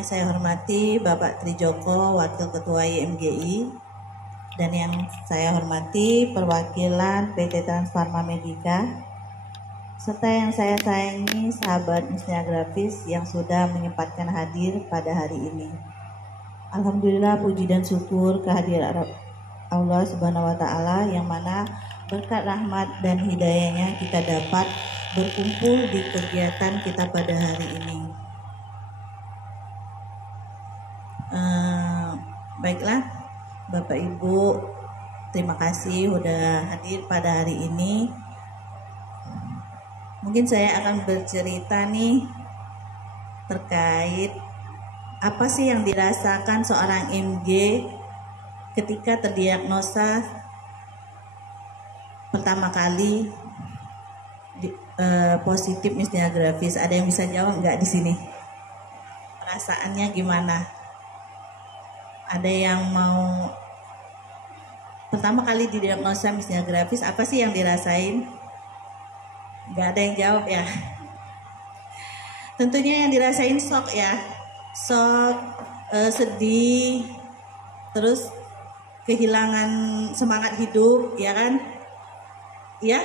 Yang saya hormati Bapak Trijoko, Wakil Ketua YMGI, dan yang saya hormati perwakilan PT Transfarma Medica, serta yang saya sayangi sahabat Musnia Grafis yang sudah menyempatkan hadir pada hari ini. Alhamdulillah, puji dan syukur kehadiran Allah Subhanahu wa Ta'ala, yang mana berkat rahmat dan hidayahnya kita dapat berkumpul di kegiatan kita pada hari ini. Baiklah, Bapak Ibu, terima kasih sudah hadir pada hari ini. Mungkin saya akan bercerita nih terkait apa sih yang dirasakan seorang MG ketika terdiagnosa pertama kali positif Musnia Grafis. Ada yang bisa jawab nggak di sini? Perasaannya gimana? Ada yang mau pertama kali didiagnosa Musnia Grafis, apa sih yang dirasain? Nggak ada yang jawab ya. Tentunya yang dirasain shock ya, shock, sedih, terus kehilangan semangat hidup, ya kan? Ya,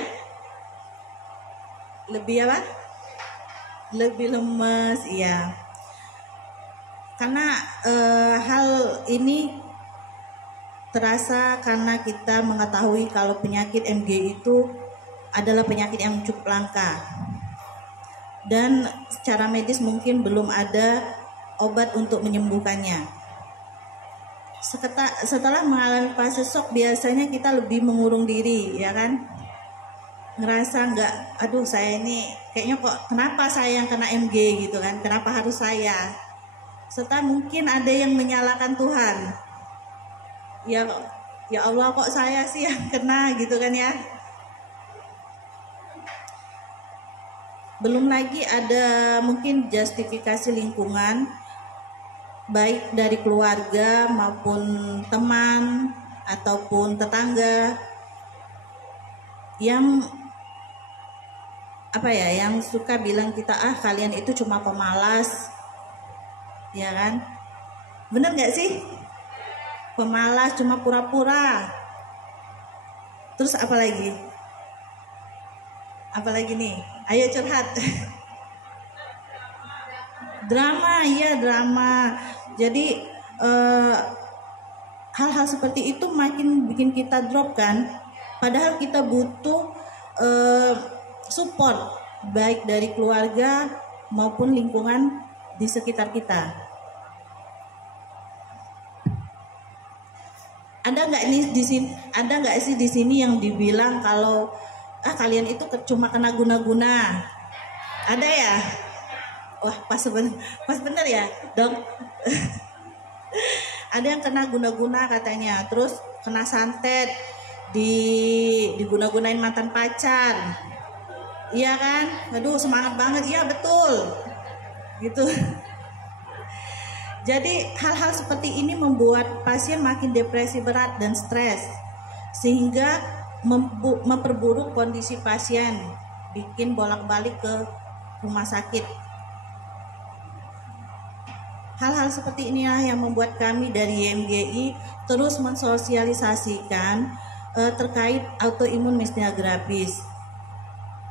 lebih apa? Lebih lemes, ya. Karena hal ini terasa karena kita mengetahui kalau penyakit MG itu adalah penyakit yang cukup langka, dan secara medis mungkin belum ada obat untuk menyembuhkannya. Setelah mengalami fase shock, biasanya kita lebih mengurung diri, ya kan? Ngerasa nggak, aduh saya ini kayaknya kok kenapa saya yang kena MG gitu kan? Kenapa harus saya? Serta mungkin ada yang menyalahkan Tuhan. Ya Allah, kok saya sih yang kena gitu kan ya? Belum lagi ada mungkin justifikasi lingkungan, baik dari keluarga maupun teman ataupun tetangga, yang yang suka bilang kita, kalian itu cuma pemalas, ya kan? Bener nggak sih? Pemalas, cuma pura-pura. Terus apa lagi? Apalagi nih? Ayo curhat. Drama, iya drama. Jadi hal-hal seperti itu makin bikin kita drop kan. Padahal kita butuh support baik dari keluarga maupun lingkungan di sekitar kita. Ada nggak sih di sini yang dibilang kalau kalian itu cuma kena guna-guna? Ada ya? Wah, pas bener ya, dok. Ada yang kena guna-guna katanya, terus kena santet, diguna-gunain mantan pacar. Iya kan? Aduh, semangat banget. Iya, betul. Gitu. Jadi hal-hal seperti ini membuat pasien makin depresi berat dan stres, sehingga memperburuk kondisi pasien, bikin bolak-balik ke rumah sakit. Hal-hal seperti inilah yang membuat kami dari YMGI terus mensosialisasikan terkait autoimun Musnia Grafis.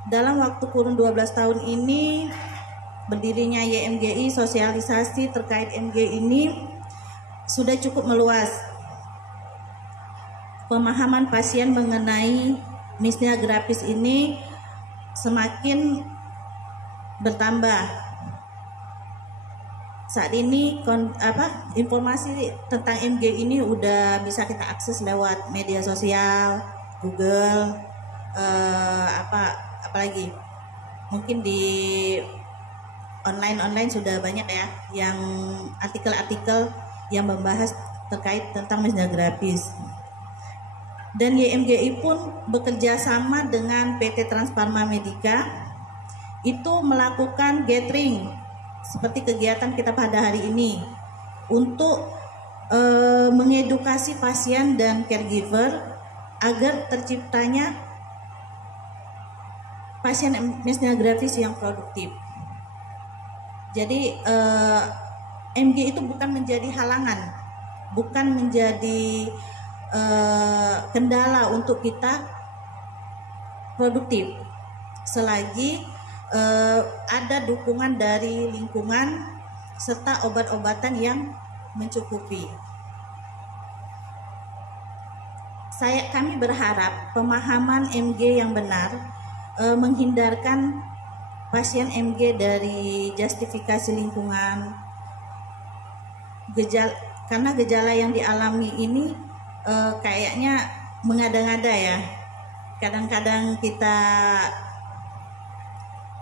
Dalam waktu kurun 12 tahun ini berdirinya YMGI, sosialisasi terkait MG ini sudah cukup meluas. Pemahaman pasien mengenai Musnia Grafis ini semakin bertambah. Saat ini informasi tentang MG ini udah bisa kita akses lewat media sosial, Google, apalagi mungkin di online sudah banyak ya yang artikel-artikel yang membahas terkait tentang Musnia Grafis. Dan YMGI pun bekerja sama dengan PT Transfarma Medica itu melakukan gathering seperti kegiatan kita pada hari ini untuk mengedukasi pasien dan caregiver agar terciptanya pasien Musnia Grafis yang produktif. Jadi MG itu bukan menjadi halangan, bukan menjadi kendala untuk kita produktif selagi ada dukungan dari lingkungan serta obat-obatan yang mencukupi. Kami berharap pemahaman MG yang benar menghindarkan pasien MG dari justifikasi lingkungan, karena gejala yang dialami ini kayaknya mengada-ngada ya. Kadang-kadang kita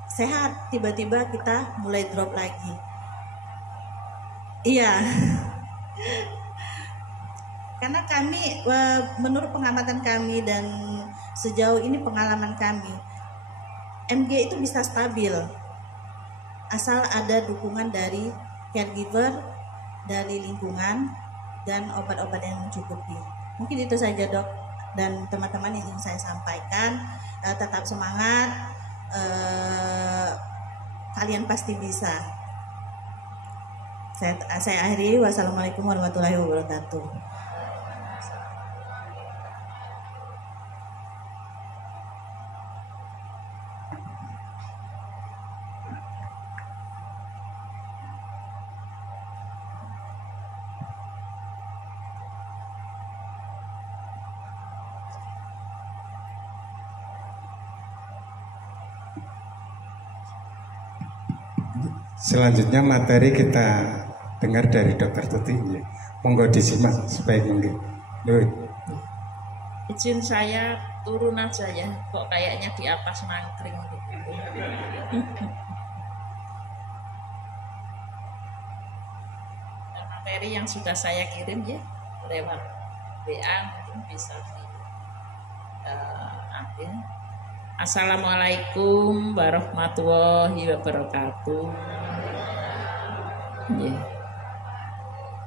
sehat, tiba-tiba kita mulai drop lagi. Iya. Karena kami, menurut pengamatan kami dan sejauh ini pengalaman kami, MG itu bisa stabil asal ada dukungan dari caregiver, dari lingkungan, dan obat-obat yang mencukupi. Mungkin itu saja, Dok, dan teman-teman yang ingin saya sampaikan. Tetap semangat, kalian pasti bisa. Saya akhiri. Wassalamualaikum warahmatullahi wabarakatuh. Selanjutnya materi kita dengar dari Dokter Tuti. Monggo disimak sebaik mungkin. Izin saya turun aja ya, kok kayaknya di atas nangkring gitu. Materi yang sudah saya kirim ya lewat WA mungkin bisa diambil. Assalamualaikum warahmatullahi wabarakatuh.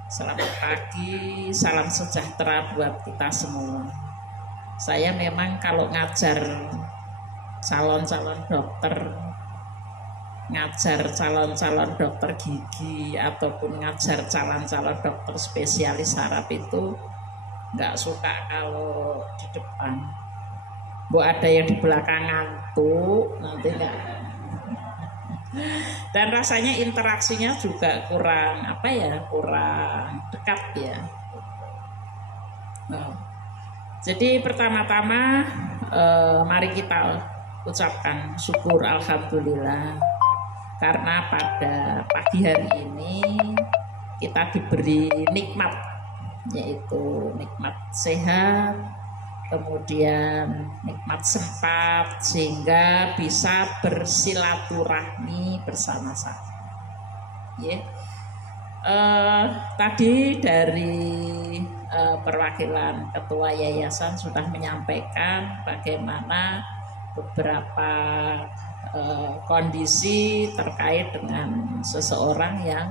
Selamat pagi, salam sejahtera buat kita semua. Saya memang kalau ngajar calon-calon dokter, ngajar calon-calon dokter gigi ataupun ngajar calon-calon dokter spesialis saraf itu nggak suka kalau di depan. Bu ada yang di belakang ngantuk nanti nggak. Dan rasanya interaksinya juga kurang kurang dekat ya. Jadi pertama-tama mari kita ucapkan syukur alhamdulillah karena pada pagi hari ini kita diberi nikmat, yaitu nikmat sehat, kemudian nikmat sempat sehingga bisa bersilaturahmi bersama-sama. Tadi dari perwakilan ketua yayasan sudah menyampaikan bagaimana beberapa kondisi terkait dengan seseorang yang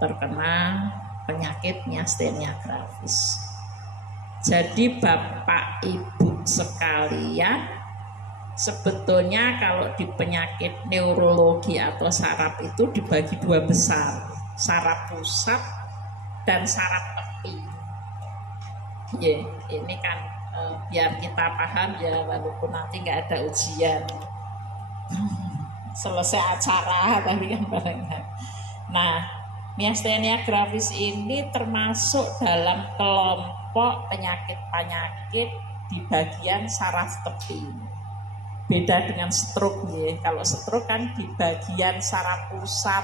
terkena penyakit miastenia gravis. Jadi Bapak Ibu sekalian, sebetulnya kalau di penyakit neurologi atau saraf itu dibagi dua besar, saraf pusat dan saraf tepi. Ini kan biar kita paham ya, walaupun nanti nggak ada ujian selesai acara tapi kan barengan. Nah, miastenia gravis ini termasuk dalam kelompok penyakit-penyakit di bagian saraf tepi. Beda dengan stroke ya. Kalau stroke kan di bagian saraf pusat.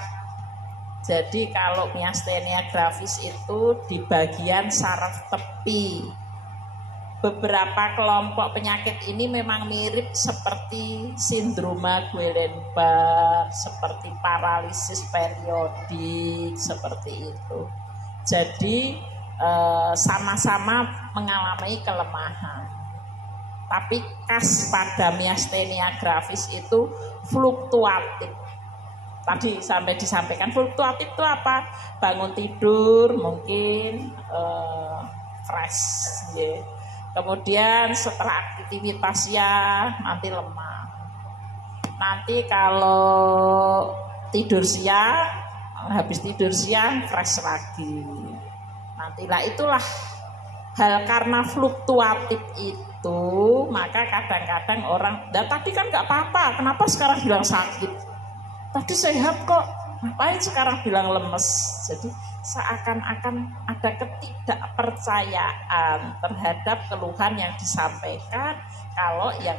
Jadi kalau miastenia gravis itu di bagian saraf tepi. Beberapa kelompok penyakit ini memang mirip seperti sindroma Guillain-Barré, seperti paralisis periodik, seperti itu. Jadi sama-sama mengalami kelemahan. Tapi khas pada miastenia gravis itu fluktuatif. Tadi sampai disampaikan fluktuatif itu apa? Bangun tidur mungkin fresh, ya. Kemudian setelah aktivitasnya nanti lemah. Nanti kalau tidur siang habis tidur siang fresh lagi. Nantilah itulah hal karena fluktuatif itu, maka kadang-kadang orang, tadi kan nggak apa-apa, kenapa sekarang bilang sakit? Tadi sehat kok, ngapain sekarang bilang lemes? Jadi seakan-akan ada ketidakpercayaan terhadap keluhan yang disampaikan kalau yang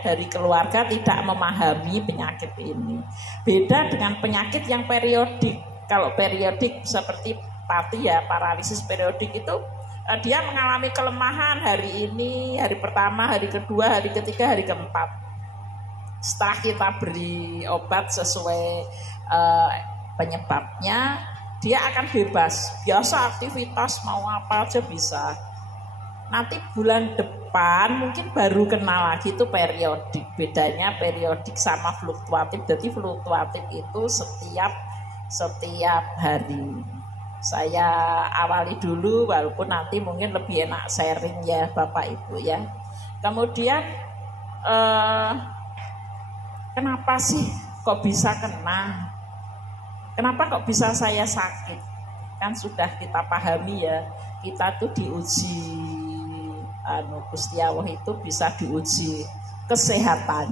dari keluarga tidak memahami penyakit ini. Beda dengan penyakit yang periodik. Kalau periodik seperti tadi ya, paralisis periodik itu dia mengalami kelemahan hari ini, hari pertama, hari kedua, hari ketiga, hari keempat. Setelah kita beri obat sesuai penyebabnya, dia akan bebas. Biasa aktivitas mau apa aja bisa. Nanti bulan depan mungkin baru kenal lagi itu periodik. Bedanya periodik sama fluktuatif. Jadi fluktuatif itu setiap hari. Saya awali dulu, walaupun nanti mungkin lebih enak sharing ya Bapak Ibu ya. Kemudian kenapa sih kok bisa kena? Kenapa kok bisa saya sakit? Kan sudah kita pahami ya, kita tuh diuji Gusti Allah itu bisa diuji kesehatan,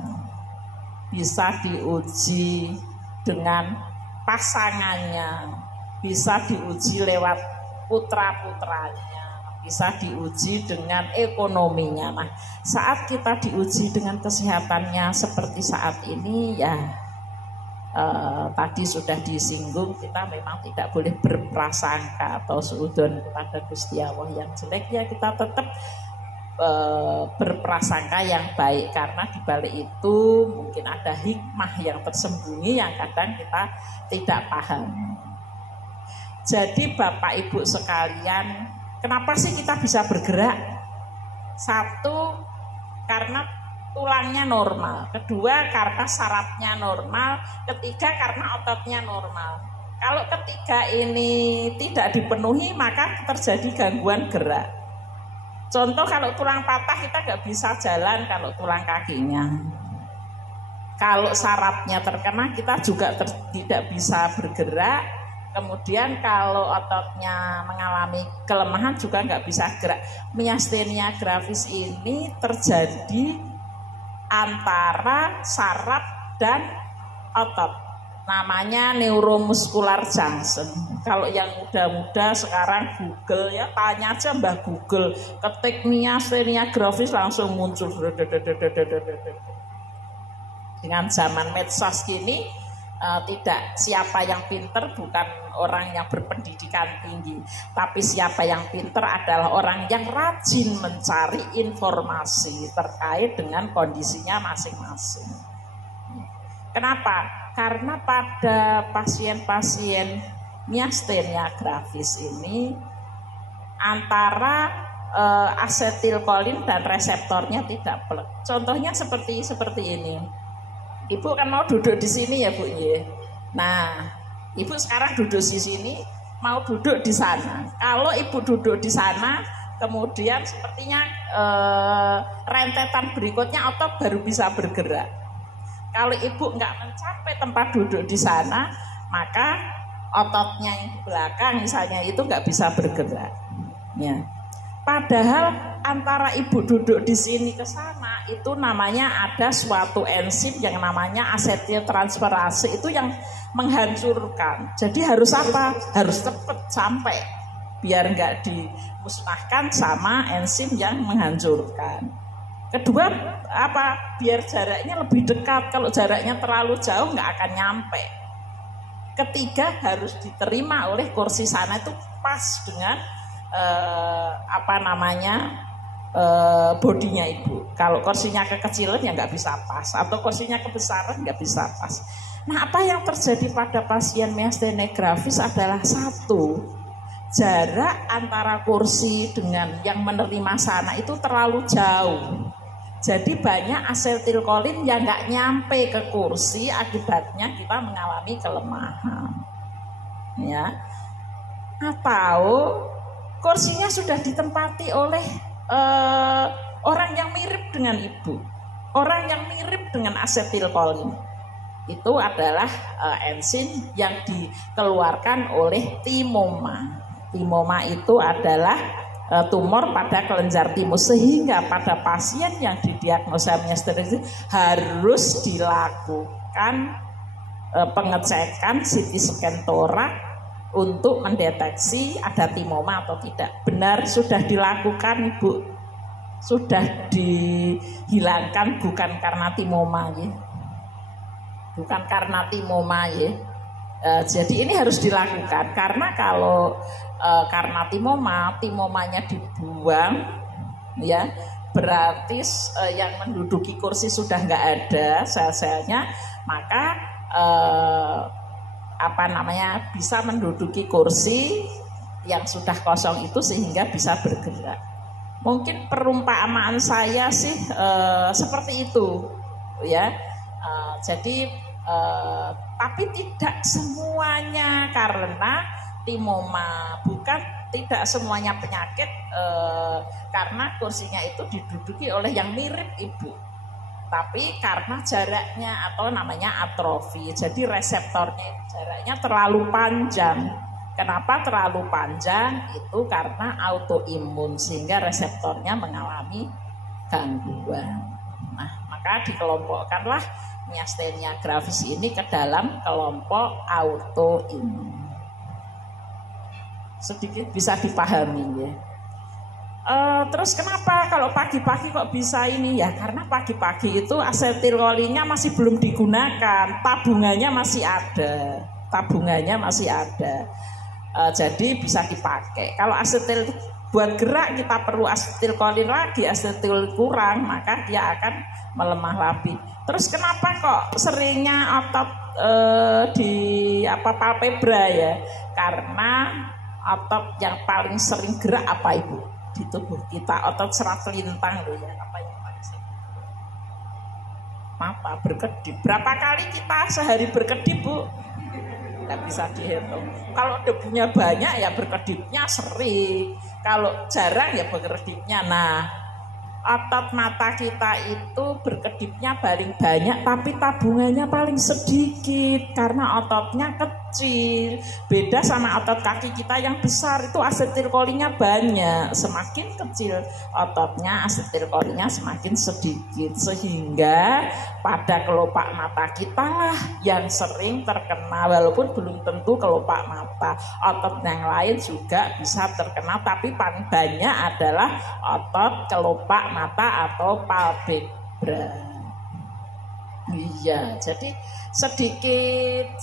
bisa diuji dengan pasangannya, bisa diuji lewat putra-putranya, bisa diuji dengan ekonominya. Nah, saat kita diuji dengan kesehatannya seperti saat ini ya, tadi sudah disinggung, kita memang tidak boleh berprasangka atau suudzon kepada Gusti Allah yang jelek. Ya kita tetap berprasangka yang baik, karena di balik itu mungkin ada hikmah yang tersembunyi yang kadang kita tidak paham. Jadi Bapak Ibu sekalian, kenapa sih kita bisa bergerak? Satu, karena tulangnya normal. Kedua, karena sarafnya normal. Ketiga, karena ototnya normal. Kalau ketiga ini tidak dipenuhi, maka terjadi gangguan gerak. Contoh, kalau tulang patah kita nggak bisa jalan kalau tulang kakinya. Kalau sarafnya terkena kita juga tidak bisa bergerak. Kemudian kalau ototnya mengalami kelemahan juga nggak bisa gerak. Miastenia gravis ini terjadi antara saraf dan otot. Namanya neuromuscular junction. Kalau yang muda-muda sekarang Google ya, tanya aja Mbah Google, ketik miastenia gravis langsung muncul. Dengan zaman medsos gini, tidak siapa yang pinter bukan orang yang berpendidikan tinggi, tapi siapa yang pinter adalah orang yang rajin mencari informasi terkait dengan kondisinya masing-masing. Kenapa? Karena pada pasien-pasien miastenia gravis ini antara asetilkolin dan reseptornya tidak plek. Contohnya seperti ini. Ibu kan mau duduk di sini ya Bu. Nah, Ibu sekarang duduk di sini, mau duduk di sana. Kalau Ibu duduk di sana, kemudian sepertinya rentetan berikutnya otot baru bisa bergerak. Kalau Ibu nggak mencapai tempat duduk di sana, maka ototnya yang di belakang misalnya itu nggak bisa bergerak. Ya. Padahal antara Ibu duduk di sini ke sana itu namanya ada suatu enzim yang namanya asetiltransferase itu yang menghancurkan. Jadi harus apa? Harus cepat sampai biar nggak dimusnahkan sama enzim yang menghancurkan. Kedua apa? Biar jaraknya lebih dekat. Kalau jaraknya terlalu jauh nggak akan nyampe. Ketiga harus diterima oleh kursi sana itu pas dengan bodinya Ibu. Kalau kursinya kekecilan ya nggak bisa pas, atau kursinya kebesaran nggak bisa pas. Nah, apa yang terjadi pada pasien miastenia gravis adalah satu, jarak antara kursi dengan yang menerima sana itu terlalu jauh. Jadi banyak asetilkolin yang nggak nyampe ke kursi, akibatnya kita mengalami kelemahan. Ya, atau kursinya sudah ditempati oleh orang yang mirip dengan Ibu, orang yang mirip dengan asetilkolin. itu adalah enzim yang dikeluarkan oleh timoma. Timoma itu adalah tumor pada kelenjar timus, sehingga pada pasien yang didiagnosa miastenia harus dilakukan pengecekan CT scan torak untuk mendeteksi ada timoma atau tidak. Benar sudah dilakukan, Bu, sudah dihilangkan, bukan karena timoma ya, bukan karena timoma ya. Jadi ini harus dilakukan, karena kalau karena timomanya dibuang ya, berarti yang menduduki kursi sudah nggak ada sel-selnya, maka bisa menduduki kursi yang sudah kosong itu sehingga bisa bergerak. Mungkin perumpamaan saya sih seperti itu ya. Jadi tapi tidak semuanya, karena timoma tidak semuanya penyakit karena kursinya itu diduduki oleh yang mirip ibu, tapi karena jaraknya atau namanya atrofi. Jadi reseptornya jaraknya terlalu panjang. Kenapa terlalu panjang? Itu karena autoimun, sehingga reseptornya mengalami gangguan. Nah, maka dikelompokkanlah miastenia gravis ini ke dalam kelompok autoimun. Sedikit bisa dipahami ya. Terus kenapa kalau pagi-pagi kok bisa ini ya? Karena pagi-pagi itu asetilkolinnya masih belum digunakan, tabungannya masih ada. Jadi bisa dipakai. Kalau asetil buat gerak kita perlu asetilkolin lagi, asetil kurang maka dia akan melemah lagi. Terus kenapa kok seringnya otot palpebra ya? Karena otot yang paling sering gerak apa ibu di tubuh kita? Otot serat lintang loh ya. Apa yang paling sering? Mata berkedip. Berapa kali kita sehari berkedip bu? Nggak bisa dihitung. Kalau debunya banyak ya berkedipnya sering. Kalau jarang ya berkedipnya. Nah, otot mata kita itu berkedipnya paling banyak, tapi tabungannya paling sedikit karena ototnya kecil. Beda sama otot kaki kita yang besar, itu asetilkolinnya banyak. Semakin kecil ototnya, asetilkolinnya semakin sedikit, sehingga pada kelopak mata kita lah yang sering terkena, walaupun belum tentu kelopak mata. Otot yang lain juga bisa terkena, tapi paling banyak adalah otot kelopak mata atau palpebra. Iya, jadi sedikit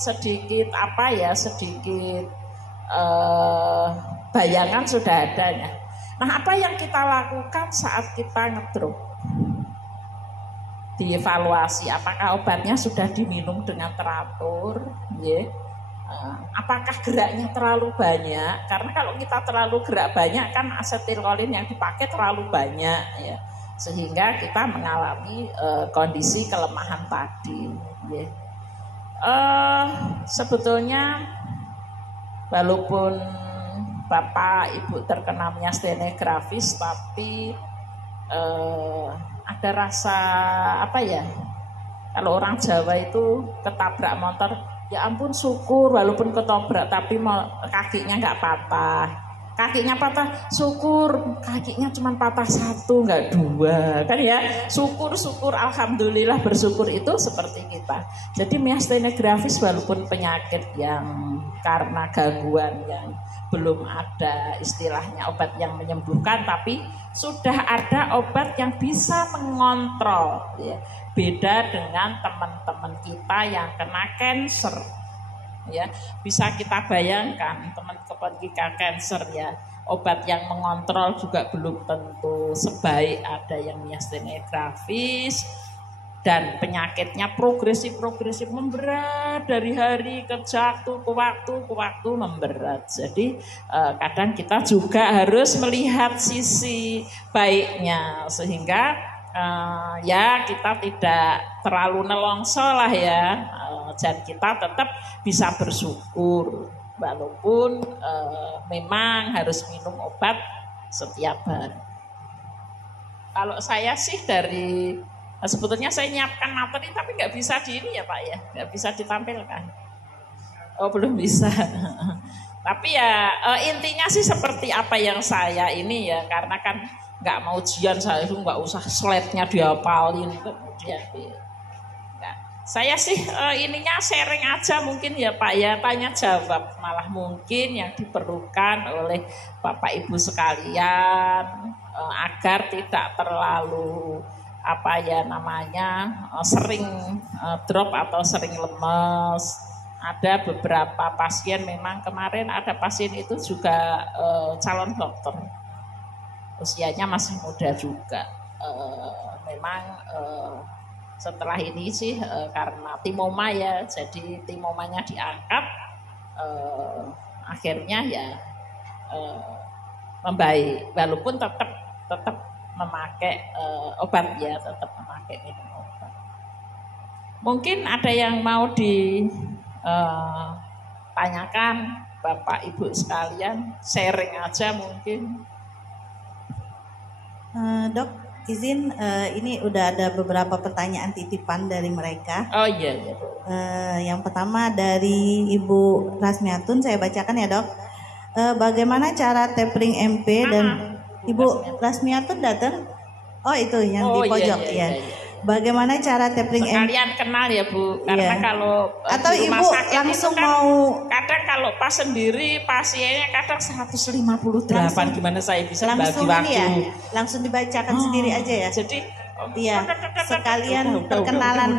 bayangan sudah adanya. Nah, apa yang kita lakukan saat kita ngedrop? Dievaluasi apakah obatnya sudah diminum dengan teratur, ya. Apakah geraknya terlalu banyak? Karena kalau kita terlalu gerak banyak kan asetilkolin yang dipakai terlalu banyak ya, sehingga kita mengalami kondisi kelemahan tadi ya. Sebetulnya walaupun Bapak Ibu terkena miastenia gravis, tapi ada rasa apa ya, kalau orang Jawa itu ketabrak motor, ya ampun syukur walaupun ketobrak tapi kakinya nggak patah. Kakinya patah, syukur kakinya cuma patah satu nggak dua, kan ya. Syukur alhamdulillah, bersyukur itu seperti kita. Jadi miastenia gravis walaupun penyakit yang karena gangguan yang belum ada istilahnya obat yang menyembuhkan, tapi sudah ada obat yang bisa mengontrol ya. Beda dengan teman-teman kita yang kena cancer ya, bisa kita bayangkan teman-teman kita cancer ya, obat yang mengontrol juga belum tentu sebaik ada yang miastenia gravis, dan penyakitnya progresif memberat dari hari ke waktu memberat. Jadi kadang kita juga harus melihat sisi baiknya sehingga ya kita tidak terlalu nelongso lah ya, dan kita tetap bisa bersyukur walaupun memang harus minum obat setiap hari. Kalau saya sih dari Nah, sebetulnya saya nyiapkan materi tapi nggak bisa di ini ya Pak ya, nggak bisa ditampilkan. Oh belum bisa. Tapi ya intinya sih seperti apa yang saya ini ya, karena kan nggak mau ujian saya itu nggak usah slide-nya dihafalin kemudian. Enggak. Saya sih ininya sharing aja mungkin ya Pak ya, tanya jawab malah mungkin yang diperlukan oleh Bapak Ibu sekalian agar tidak terlalu apa ya namanya sering drop atau sering lemes. Ada beberapa pasien memang kemarin ada pasien itu juga calon dokter, usianya masih muda juga. Memang setelah ini sih karena timoma ya, jadi timomanya diangkat, akhirnya ya membaik, walaupun tetap memakai obat ya, tetap memakai minum obat. Mungkin ada yang mau ditanyakan Bapak Ibu sekalian, sharing aja mungkin. Dok, izin ini udah ada beberapa pertanyaan titipan dari mereka. Oh iya iya. Yang pertama dari Ibu Rasmiatun, saya bacakan ya Dok. Bagaimana cara tapering MP dan Ibu Rasmiatun datang? Oh itu yang di pojok ya. Bagaimana cara tapering MP? Kalian kenal ya Bu, karena kalau atau di rumah Ibu sakit langsung itu kan, mau kadang kalau pas sendiri pasiennya kadang 158, langsung, gimana saya bisa bagi langsung waktu? Ya, langsung dibacakan sendiri aja ya. Jadi iya, sekalian perkenalan.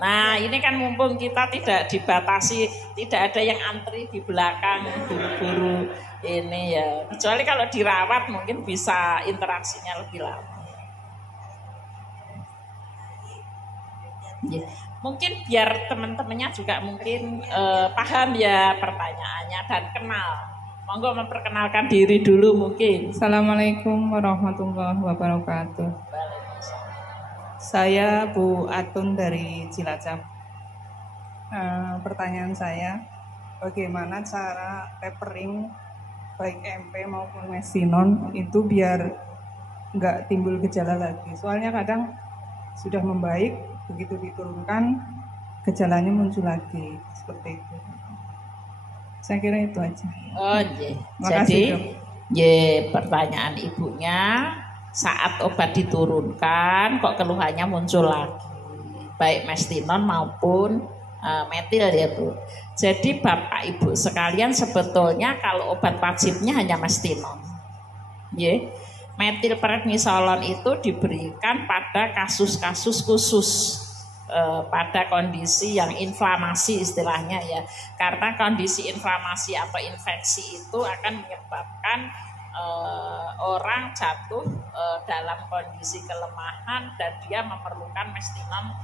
Nah ini kan mumpung kita tidak dibatasi, tidak ada yang antri di belakang buru-buru ini ya. Kecuali kalau dirawat mungkin bisa interaksinya lebih lama. Ya. Mungkin biar teman-temannya juga mungkin paham ya pertanyaannya dan kenal. Monggo memperkenalkan diri dulu mungkin. Assalamualaikum warahmatullahi wabarakatuh. Saya Bu Atun dari Cilacap. Pertanyaan saya, bagaimana cara tapering baik MP maupun mestinon itu biar nggak timbul gejala lagi? Soalnya kadang sudah membaik, begitu diturunkan gejalanya muncul lagi seperti itu. Saya kira itu aja. Oh iya. Makasih, Jadi pertanyaan ibunya, saat obat diturunkan kok keluhannya muncul lagi, baik mestinon maupun metil ya Bu. Jadi Bapak Ibu sekalian sebetulnya kalau obat wajibnya hanya mestinon. Ya. Metilprednisolon itu diberikan pada kasus-kasus khusus, pada kondisi yang inflamasi istilahnya ya, karena kondisi inflamasi atau infeksi itu akan menyebabkan orang jatuh dalam kondisi kelemahan dan dia memerlukan mestinon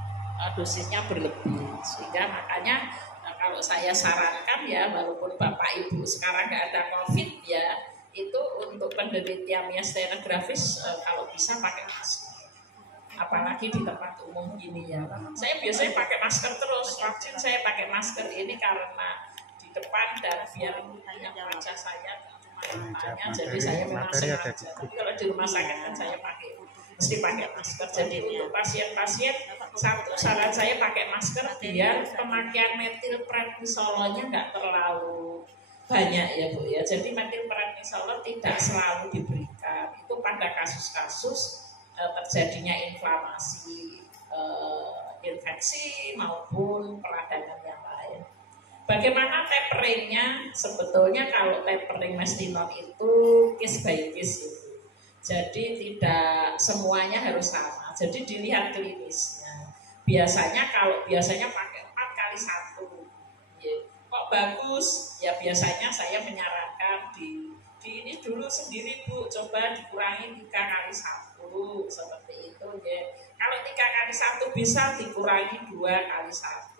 dosisnya berlebih, sehingga makanya kalau saya sarankan ya, walaupun Bapak Ibu sekarang nggak ada COVID ya, itu untuk penderita miastenia gravis kalau bisa pakai masker, apalagi di tempat umum gini ya. Saya biasanya pakai masker terus, vaksin saya pakai masker ini karena di depan dan biar banyak wajah saya cuma matanya, jadi saya memang sengaja. Tapi kalau di rumah sakit kan saya mesti pakai masker. Jadi untuk pasien-pasien satu saran saya pakai masker biar pemakaian metilprednisolonnya nggak terlalu banyak ya Bu ya. Jadi metilprednisolon tidak selalu diberikan. Itu pada kasus-kasus terjadinya inflamasi, infeksi maupun peradangan yang lain. Bagaimana taperingnya? Sebetulnya kalau tapering mestinon itu case by case itu. Jadi tidak semuanya harus sama. Jadi dilihat klinisnya. Biasanya pakai 4x1. Kok bagus? Ya biasanya saya menyarankan di ini dulu sendiri Bu, coba dikurangi 3x1 seperti itu ya. Kalau 3x1 bisa dikurangi 2x1.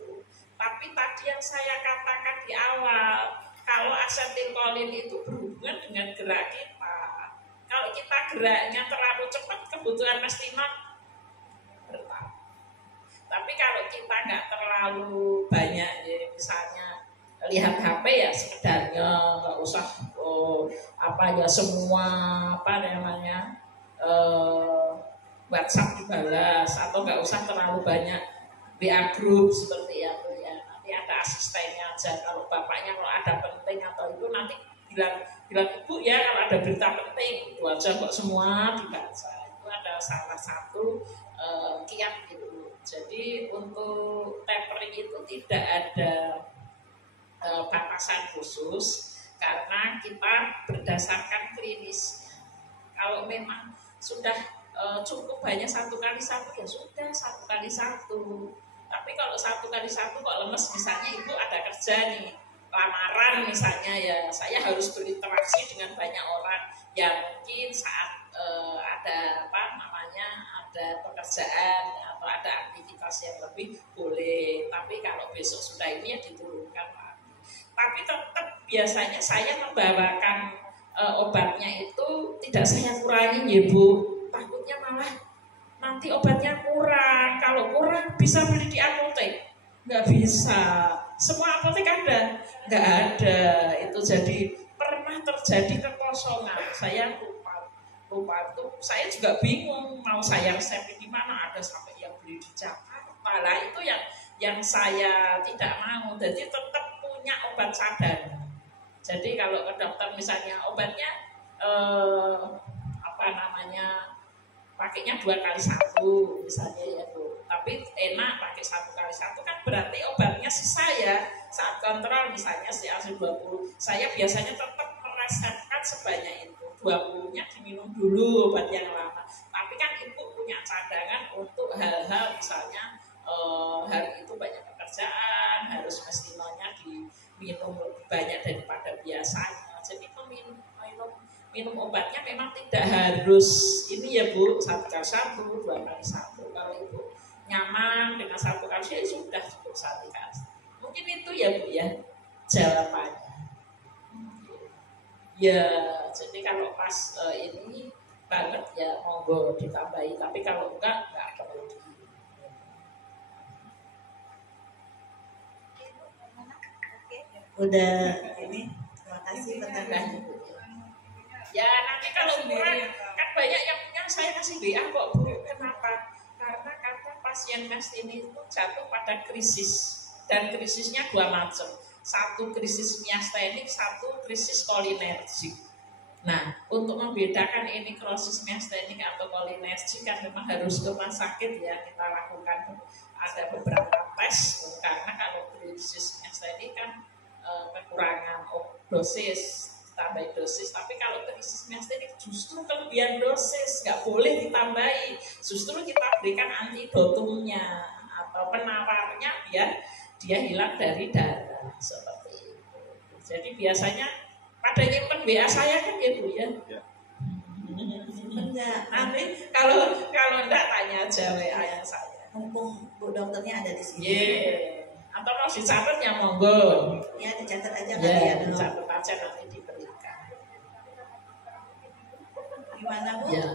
Tapi tadi yang saya katakan di awal, kalau asetilkolin itu berhubungan dengan gerak kita. Kalau kita geraknya terlalu cepat, kebutuhan mestinon bertambah. Tapi kalau kita nggak terlalu banyak ya, misalnya lihat HP ya sekedarnya, nggak usah semua WhatsApp dibalas, atau nggak usah terlalu banyak WA group seperti itu ya. Nanti ada asistennya aja. Kalau bapaknya kalau ada penting atau itu nanti bilang ibu ya kalau ada berita penting itu aja kok semua dibaca. Itu ada salah satu kiat gitu. Jadi untuk tapering itu tidak ada batasan khusus karena kita berdasarkan klinis. Kalau memang sudah cukup banyak 1 kali 1 ya sudah 1 kali 1. Tapi kalau 1 kali 1 kok lemes, misalnya ibu ada kerja nih, lamaran misalnya ya, saya harus berinteraksi dengan banyak orang yang mungkin saat ada ada pekerjaan atau ada aktivitas yang lebih boleh. Tapi kalau besok sudah ini ya diturunkan lagi. Tapi tetap biasanya saya membawakan obatnya itu tidak saya kurangin ya Bu, takutnya malah nanti obatnya kurang. Kalau kurang bisa beli di apotek, nggak bisa. Semua apotek ada, nggak ada. Itu jadi pernah terjadi kekosongan. Saya lupa itu. Saya juga bingung mau saya resep di mana, ada sampai yang beli di Jakarta. Lah itu yang saya tidak mau. Jadi tetap punya obat cadangan. Jadi kalau ke dokter misalnya obatnya pakainya 2 kali 1 misalnya ya Bu. Tapi enak pakai 1 kali 1 kan berarti obatnya sisa ya. Saat kontrol misalnya CA20, saya biasanya tetap meresepkan sebanyak itu. 20-nya diminum dulu obat yang lama. Tapi kan ibu punya cadangan untuk hal-hal misalnya hari itu banyak pekerjaan, harus mestinonya diminum lebih banyak daripada biasanya. Jadi minum obatnya memang tidak harus ini ya Bu, 1 kali 1, 2 kali 1. Kalau ibu nyaman dengan 1 kali ya sudah cukup 1 kali. Mungkin itu ya Bu ya jawabannya. Ya, jadi kalau pas ini banget ya monggo ditambahi, tapi kalau enggak perlu. Udah ini, terima kasih pertanyaannya. Ya nanti kalau kurang kan banyak yang punya saya kasih WA kok Bu. Kenapa? Karena kata pasien mes ini itu jatuh pada krisis, dan krisisnya 2 macam. 1 krisis miastenik, 1 krisis kolinergik. Nah, untuk membedakan ini krisis miastenik atau kolinergik kan memang harus ke rumah sakit ya, kita lakukan ada beberapa tes karena kalau krisis miastenik kan kekurangan dosis, tambah dosis. Tapi kalau krisis miastenik justru kelebihan dosis, nggak boleh ditambahi. Justru kita berikan antidotumnya atau penawarnya biar dia hilang dari darah seperti itu. Jadi biasanya pada nyimpen WA saya kan ya Bu ya. Enggak. Nanti kalau enggak tanya aja WA yang saya. Mumpung Bu dokternya ada di sini. Atau mau dicatat ya monggo. Ya dicatat aja kali ya dulu. Dicatat aja nanti diberikan. Gimana Bu? Ya.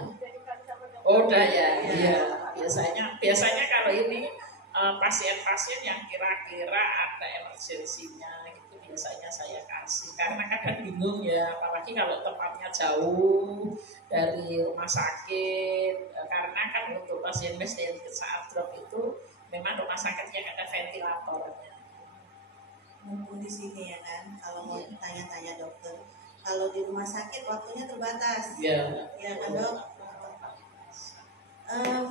Oh udah ya. Iya. Biasanya kalau ini pasien-pasien yang kira-kira ada emergensinya itu biasanya saya kasih karena kadang bingung ya, apalagi kalau tempatnya jauh dari rumah sakit, karena kan untuk pasien mes saat drop itu memang rumah sakit yang ada ventilatornya. Mumpung di sini ya kan, kalau mau tanya-tanya dokter, kalau di rumah sakit waktunya terbatas. Iya. Ya kan Dok?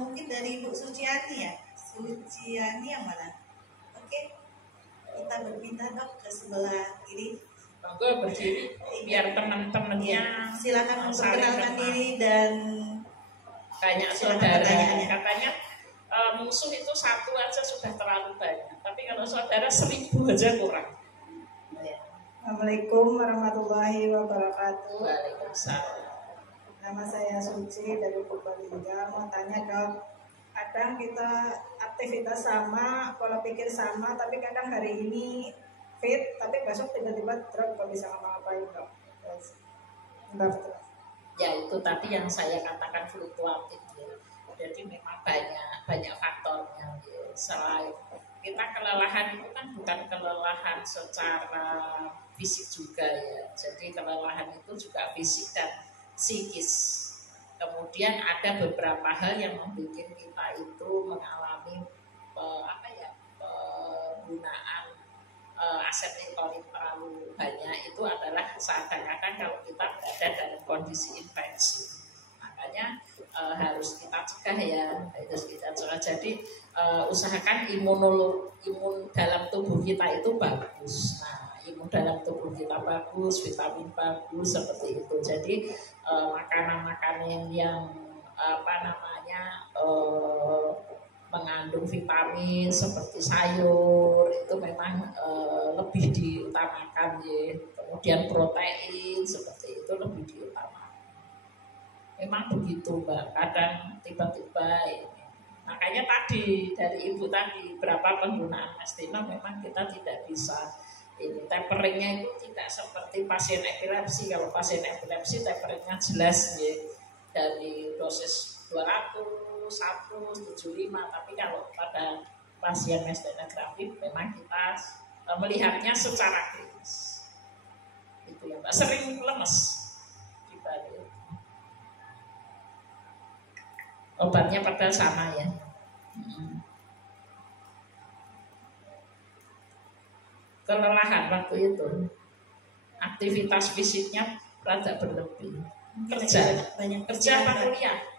Mungkin dari Bu Suciani ya. Suciani yang mana? Oke, kita berpindah Dok ke sebelah kiri. Monggo berdiri biar teman-temannya silakan memperkenalkan diri dan tanya saudara. Katanya musuh itu 1 aja sudah terlalu banyak, tapi kalau saudara 1000 aja kurang. Assalamualaikum warahmatullahi wabarakatuh. Waalaikumsalam. Nama saya Suci dari Purbalingga. Mau tanya Dok, kadang kita aktivitas sama, pola pikir sama, tapi kadang hari ini fit, tapi besok tiba-tiba drop, gak bisa ngapa-ngapain Dok. Ya itu tadi yang saya katakan fluktuatif ya. Jadi memang banyak faktornya ya. Selain kita kelelahan itu kan bukan kelelahan secara fisik juga ya. Jadi kelelahan itu juga fisik dan psikis. Kemudian ada beberapa hal yang membuat kita itu mengalami penggunaan asetilkolin terlalu banyak, itu adalah kadang-kadang kalau kita berada dalam kondisi infeksi. Makanya harus kita cegah ya, harus kita cegah. Jadi usahakan imun dalam tubuh kita itu bagus. Nah, imun dalam tubuh kita bagus, vitamin bagus seperti itu. Jadi makanan-makanan yang mengandung vitamin seperti sayur itu memang lebih diutamakan ya. Kemudian protein seperti itu lebih diutamakan. Memang begitu Mbak, kadang tiba-tiba ini. Makanya tadi dari Ibu tadi berapa penggunaan mestino memang kita tidak bisa ini. Taperingnya itu tidak seperti pasien epilepsi. Kalau pasien epilepsi taperingnya jelas ya, dari dosis 200 175, tapi kalau pada pasien mastenia gravis memang kita melihatnya secara klinis. Itu ya Mbak, sering lemes dibalik. Obatnya padahal sama ya. Kelelahan waktu itu, aktivitas fisiknya rada berlebih. Kerja apa kuliah?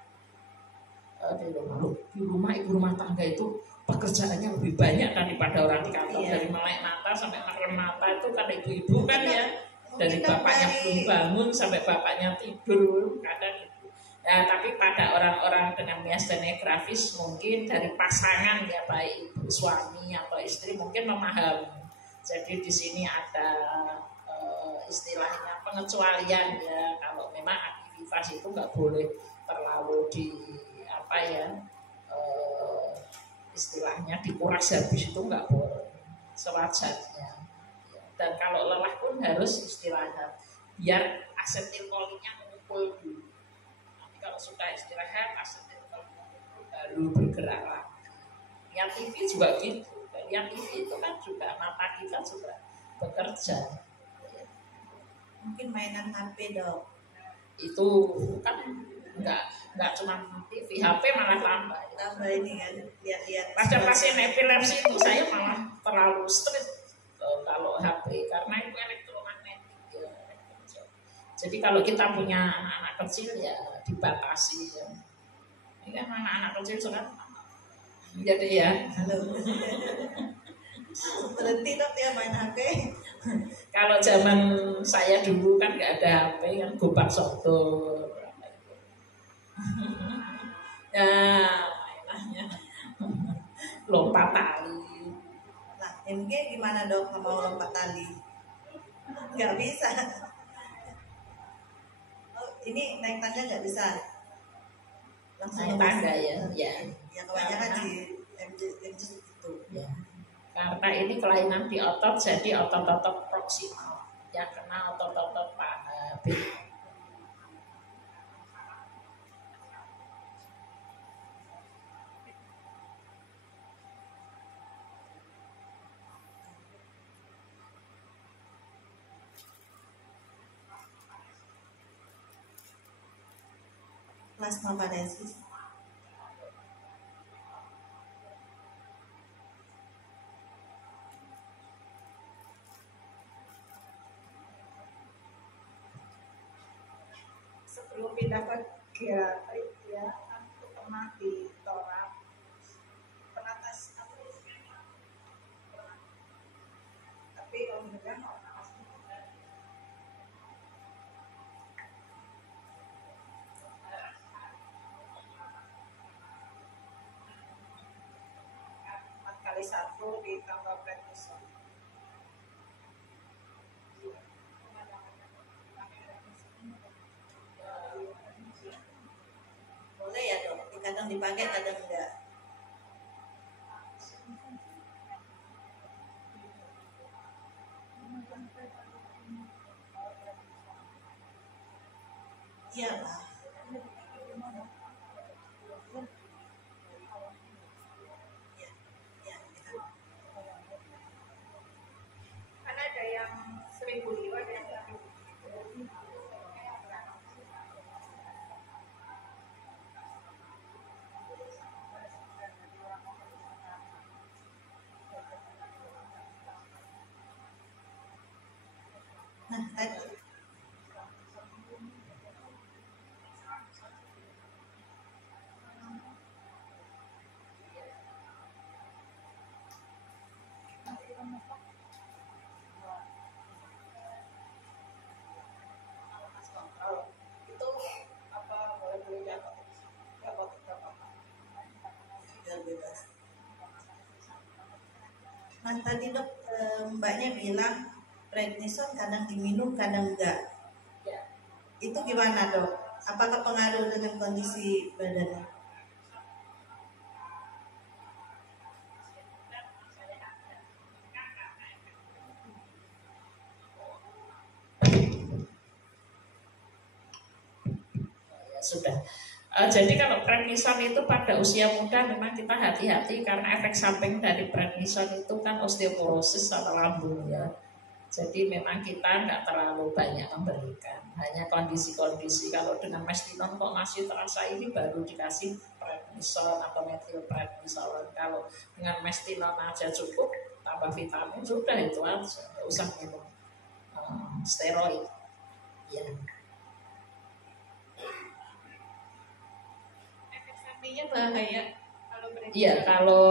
Di rumah ibu rumah tangga itu pekerjaannya lebih banyak daripada orang di kantor. Dari melek mata sampai merem mata itu kan ibu-ibu kan ya, dari bapaknya belum bangun sampai bapaknya tidur kadang itu. Ya, tapi pada orang-orang dengan miastenia gravis mungkin dari pasangan ya, baik ibu suami atau istri mungkin memahami. Jadi di sini ada istilahnya pengecualian ya, kalau memang aktivitas itu nggak boleh terlalu istilahnya dikuras habis, itu nggak boleh, sewajarnya. Dan kalau lelah pun harus istirahat biar asetilkolinnya mengumpul dulu. Nanti kalau sudah istirahat asetilkolinnya mengumpul baru bergerak lagi. Lihat TV juga gitu. Lihat TV itu kan juga mata kita juga bekerja. Mungkin mainan HP Dok. Itu kan nggak cuma TV, HP malah tambah ini kan, lihat-lihat. Pada pasien epilepsi itu saya malah terlalu strict kalau HP karena itu elektromagnetik ya. Jadi kalau kita punya anak-anak kecil ya dibatasi ya. Ini kan anak-anak kecil sekarang jadi ya. Halo. Berhenti Dok ya main HP. Kalau zaman saya dulu kan nggak ada HP, kan gobak sodor. Ya, mainannya lompat tali. Nah, MG gimana Dok, nggak mau lompat tali? Nggak bisa. Oh, ini naik tangga nggak bisa? Langsung naik tangga ya. Ya kebanyakan di MG itu. Ya. Karena ini kelainan di otot, jadi otot-otot proksimal yang kena otot-otot paha. Plasmaparesis. Sebelum pindah ke geriatrik ya, aku pernah ditolak penatas tapi kalau beneran kali 1 ditambah prednison. Boleh ya Dok, kadang dipakai kadang enggak. Iya lah. Kan ada yang 1000 liwa, ada yang 1000. Nah, tadi itu apa boleh biar bebas. Nah tadi dok, mbaknya bilang prednison kadang diminum kadang enggak. ya. Itu gimana dok? Apakah pengaruh dengan kondisi badannya? Ya sudah. Jadi kalau prednison itu pada usia muda memang kita hati-hati karena efek samping dari prednison itu kan osteoporosis atau lambung ya. Jadi memang kita nggak terlalu banyak memberikan. Hanya kondisi-kondisi kalau dengan mestinon kok masih terasa ini baru dikasih prednison atau methylprednisolone. Kalau dengan mestinon aja cukup, tambah vitamin sudah itu aja. Nggak usah minum steroid. Ya. Bahaya kalau Iya, kalau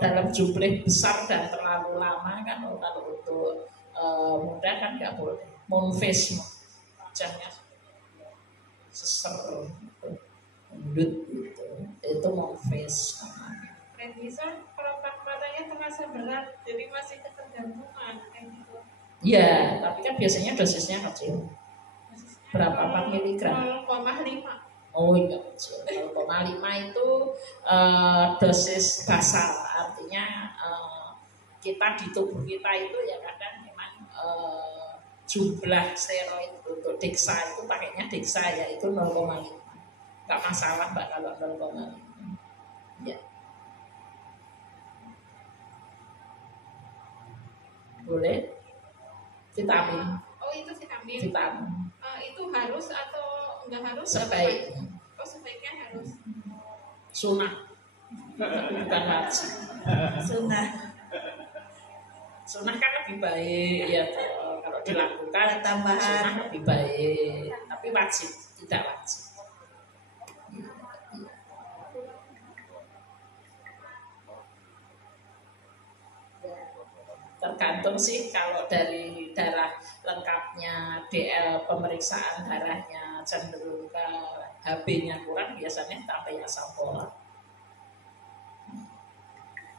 dalam jumlah besar dan terlalu lama kan, kalau untuk muda kan nggak boleh. Monfes wajahnya seser, gendut gitu. Itu monfes. prednison kelopak matanya terasa berat, jadi masih ketergantungan kayak gitu. Iya, tapi kan biasanya dosisnya kecil. Berapa 4 miligram? 0,5. Oh iya, 0,5 itu dosis basal, artinya kita di tubuh kita itu ya kadang memang jumlah steroid untuk dexa itu pakainya dexa ya itu 0,5. Nggak masalah mbak kalau 0,5. Ya. Boleh? Vitamin. Oh itu vitamin. Vitamin. Itu harus atau enggak harus? Sebaiknya. Oh sebaiknya harus. Sunnah. Bukan wajib. Sunnah. Sunnah kan lebih baik ya kalau dilakukan Tambahan. sunnah lebih baik, tapi wajib tidak wajib. Tergantung sih kalau dari darah lengkapnya DL pemeriksaan darahnya cenderung ke HB-nya kurang biasanya tambah asam folat.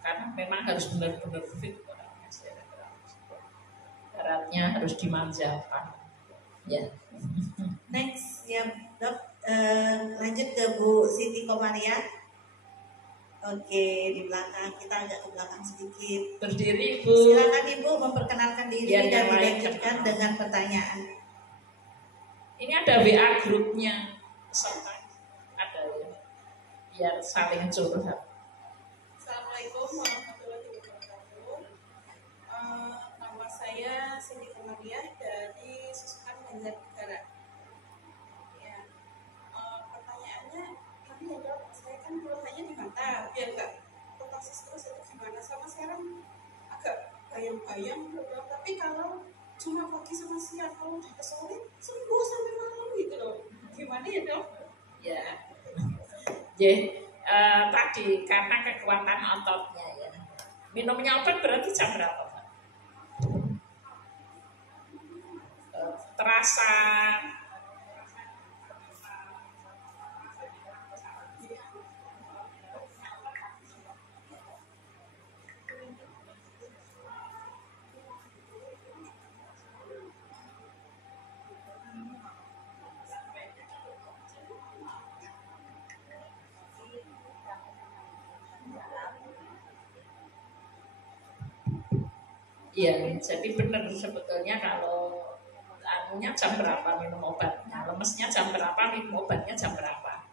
Karena memang harus benar-benar fit orangnya. Daratnya harus dimanjakan. Ya. Next ya dok, lanjut ke Bu Siti Komaria. Oke, di belakang kita agak ke belakang sedikit. Berdiri Bu. Silakan Ibu memperkenalkan diri Biar dan yang lain dilanjutkan kenal. dengan pertanyaan. Ini ada WA grupnya peserta ada ya, biar saling curhat. Assalamualaikum warahmatullahi wabarakatuh. Nama saya Siti Komaria dari Susukan Banjarnegara. Ya, pertanyaannya tadi ya dok, saya kan keluhannya di mata, biar nggak otosis terus itu gimana? Sama sekarang agak bayang-bayang dok, tapi kalau cuma pagi sama siang kalau udah kesulit sembuh sampai malam gitu loh. Gimana ya dok? Ya. Tadi karena kekuatan ototnya ya. Minumnya obat berarti jam berapa Pak? Terasa Iya, jadi benar sebetulnya kalau anunya jam berapa minum obatnya, lemesnya jam berapa minum obatnya jam berapa.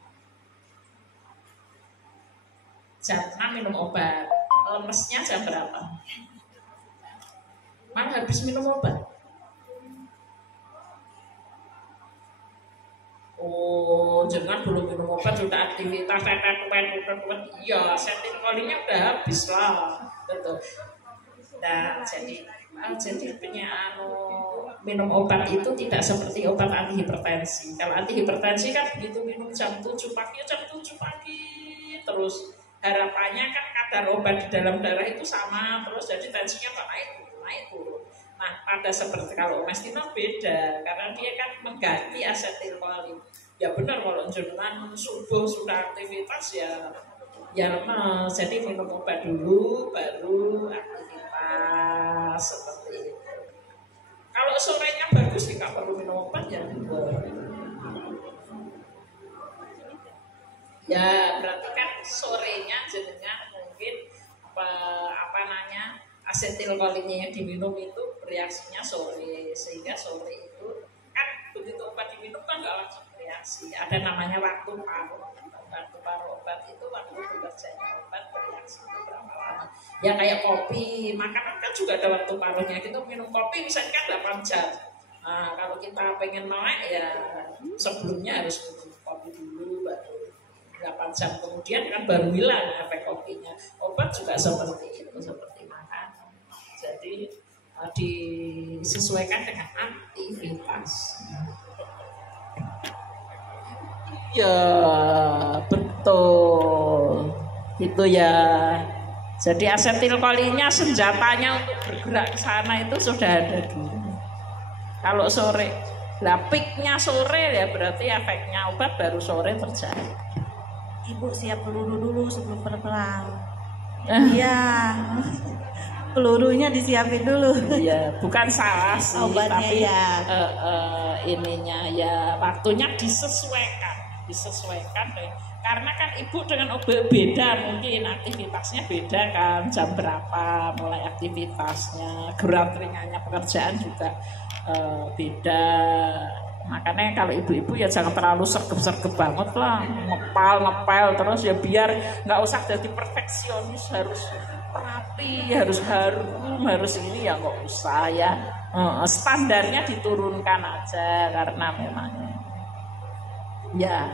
Jam 6 minum obat, lemesnya jam berapa? Malah habis minum obat. Oh, jangan belum minum obat sudah aktivitas iya, setting callingnya udah habis lah, betul. Nah, jadi punya minum obat itu tidak seperti obat anti hipertensi. Kalau anti hipertensi kan begitu minum jam 7 pagi terus harapannya kan kadar obat di dalam darah itu sama terus, jadi tensinya kok naik turun. Nah, pada seperti kalau Mestinon beda karena dia kan mengganti asetilkolin. Ya benar, kalau jenengan subuh sudah aktivitas ya lemes, jadi minum obat dulu baru aktivitas seperti itu. Kalau sorenya bagus nggak perlu minum obat ya. Ya berarti kan sorenya jenengan mungkin asetilkolinnya yang diminum itu bereaksinya sore, sehingga sore itu kan begitu obat diminum kan nggak langsung bereaksi. Ada namanya waktu paruh. Waktu paruh obat itu waktu bekerjanya obat bereaksi itu berapa lama? Ya kayak kopi, makanan kan juga ada waktu paruhnya. Kita minum kopi misalnya kan 8 jam. Nah, kalau kita pengen melek ya sebelumnya harus minum kopi dulu baru 8 jam kemudian kan baru hilang efek kopinya. Obat juga seperti itu, seperti makanan. Jadi disesuaikan dengan aktivitas. Ya betul, itu ya. Jadi asetilkolinnya senjatanya untuk bergerak ke sana itu sudah ada dulu. Kalau sore, piknya sore ya berarti efeknya obat baru sore terjadi. Ibu siap peluru dulu sebelum berperang. Iya. Pelurunya disiapin dulu. Iya, bukan salah sih, obatnya tapi ya. Ininya ya waktunya disesuaikan deh. Karena kan ibu dengan obat beda, mungkin aktivitasnya beda kan, jam berapa mulai aktivitasnya, gerak ringannya pekerjaan juga beda. Makanya kalau ibu-ibu ya jangan terlalu sergep-sergep banget lah, ngepel terus ya, biar nggak usah jadi perfeksionis, harus rapi, harus harum, harus ini ya nggak usah ya. Standarnya diturunkan aja karena memang ya.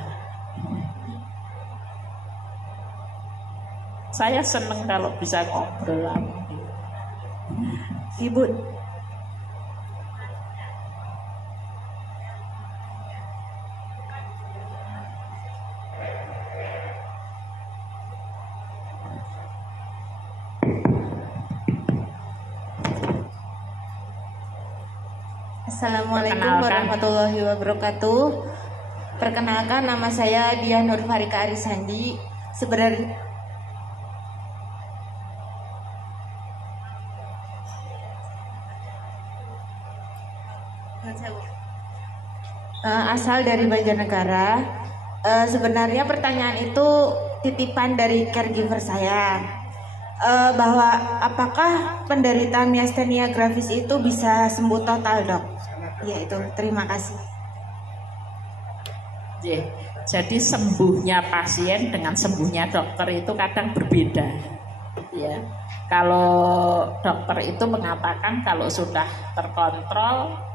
Saya seneng kalau bisa ngobrol Ibu. Assalamualaikum warahmatullahi wabarakatuh. Perkenalkan, nama saya Diah Nur Farika Arisandi. Sebenarnya asal dari Banjarnegara. Sebenarnya pertanyaan itu titipan dari caregiver saya, bahwa apakah penderita miastenia gravis itu bisa sembuh total, Dok? Ya itu, terima kasih. Jadi sembuhnya pasien dengan sembuhnya dokter itu kadang berbeda, ya. Kalau dokter itu mengatakan kalau sudah terkontrol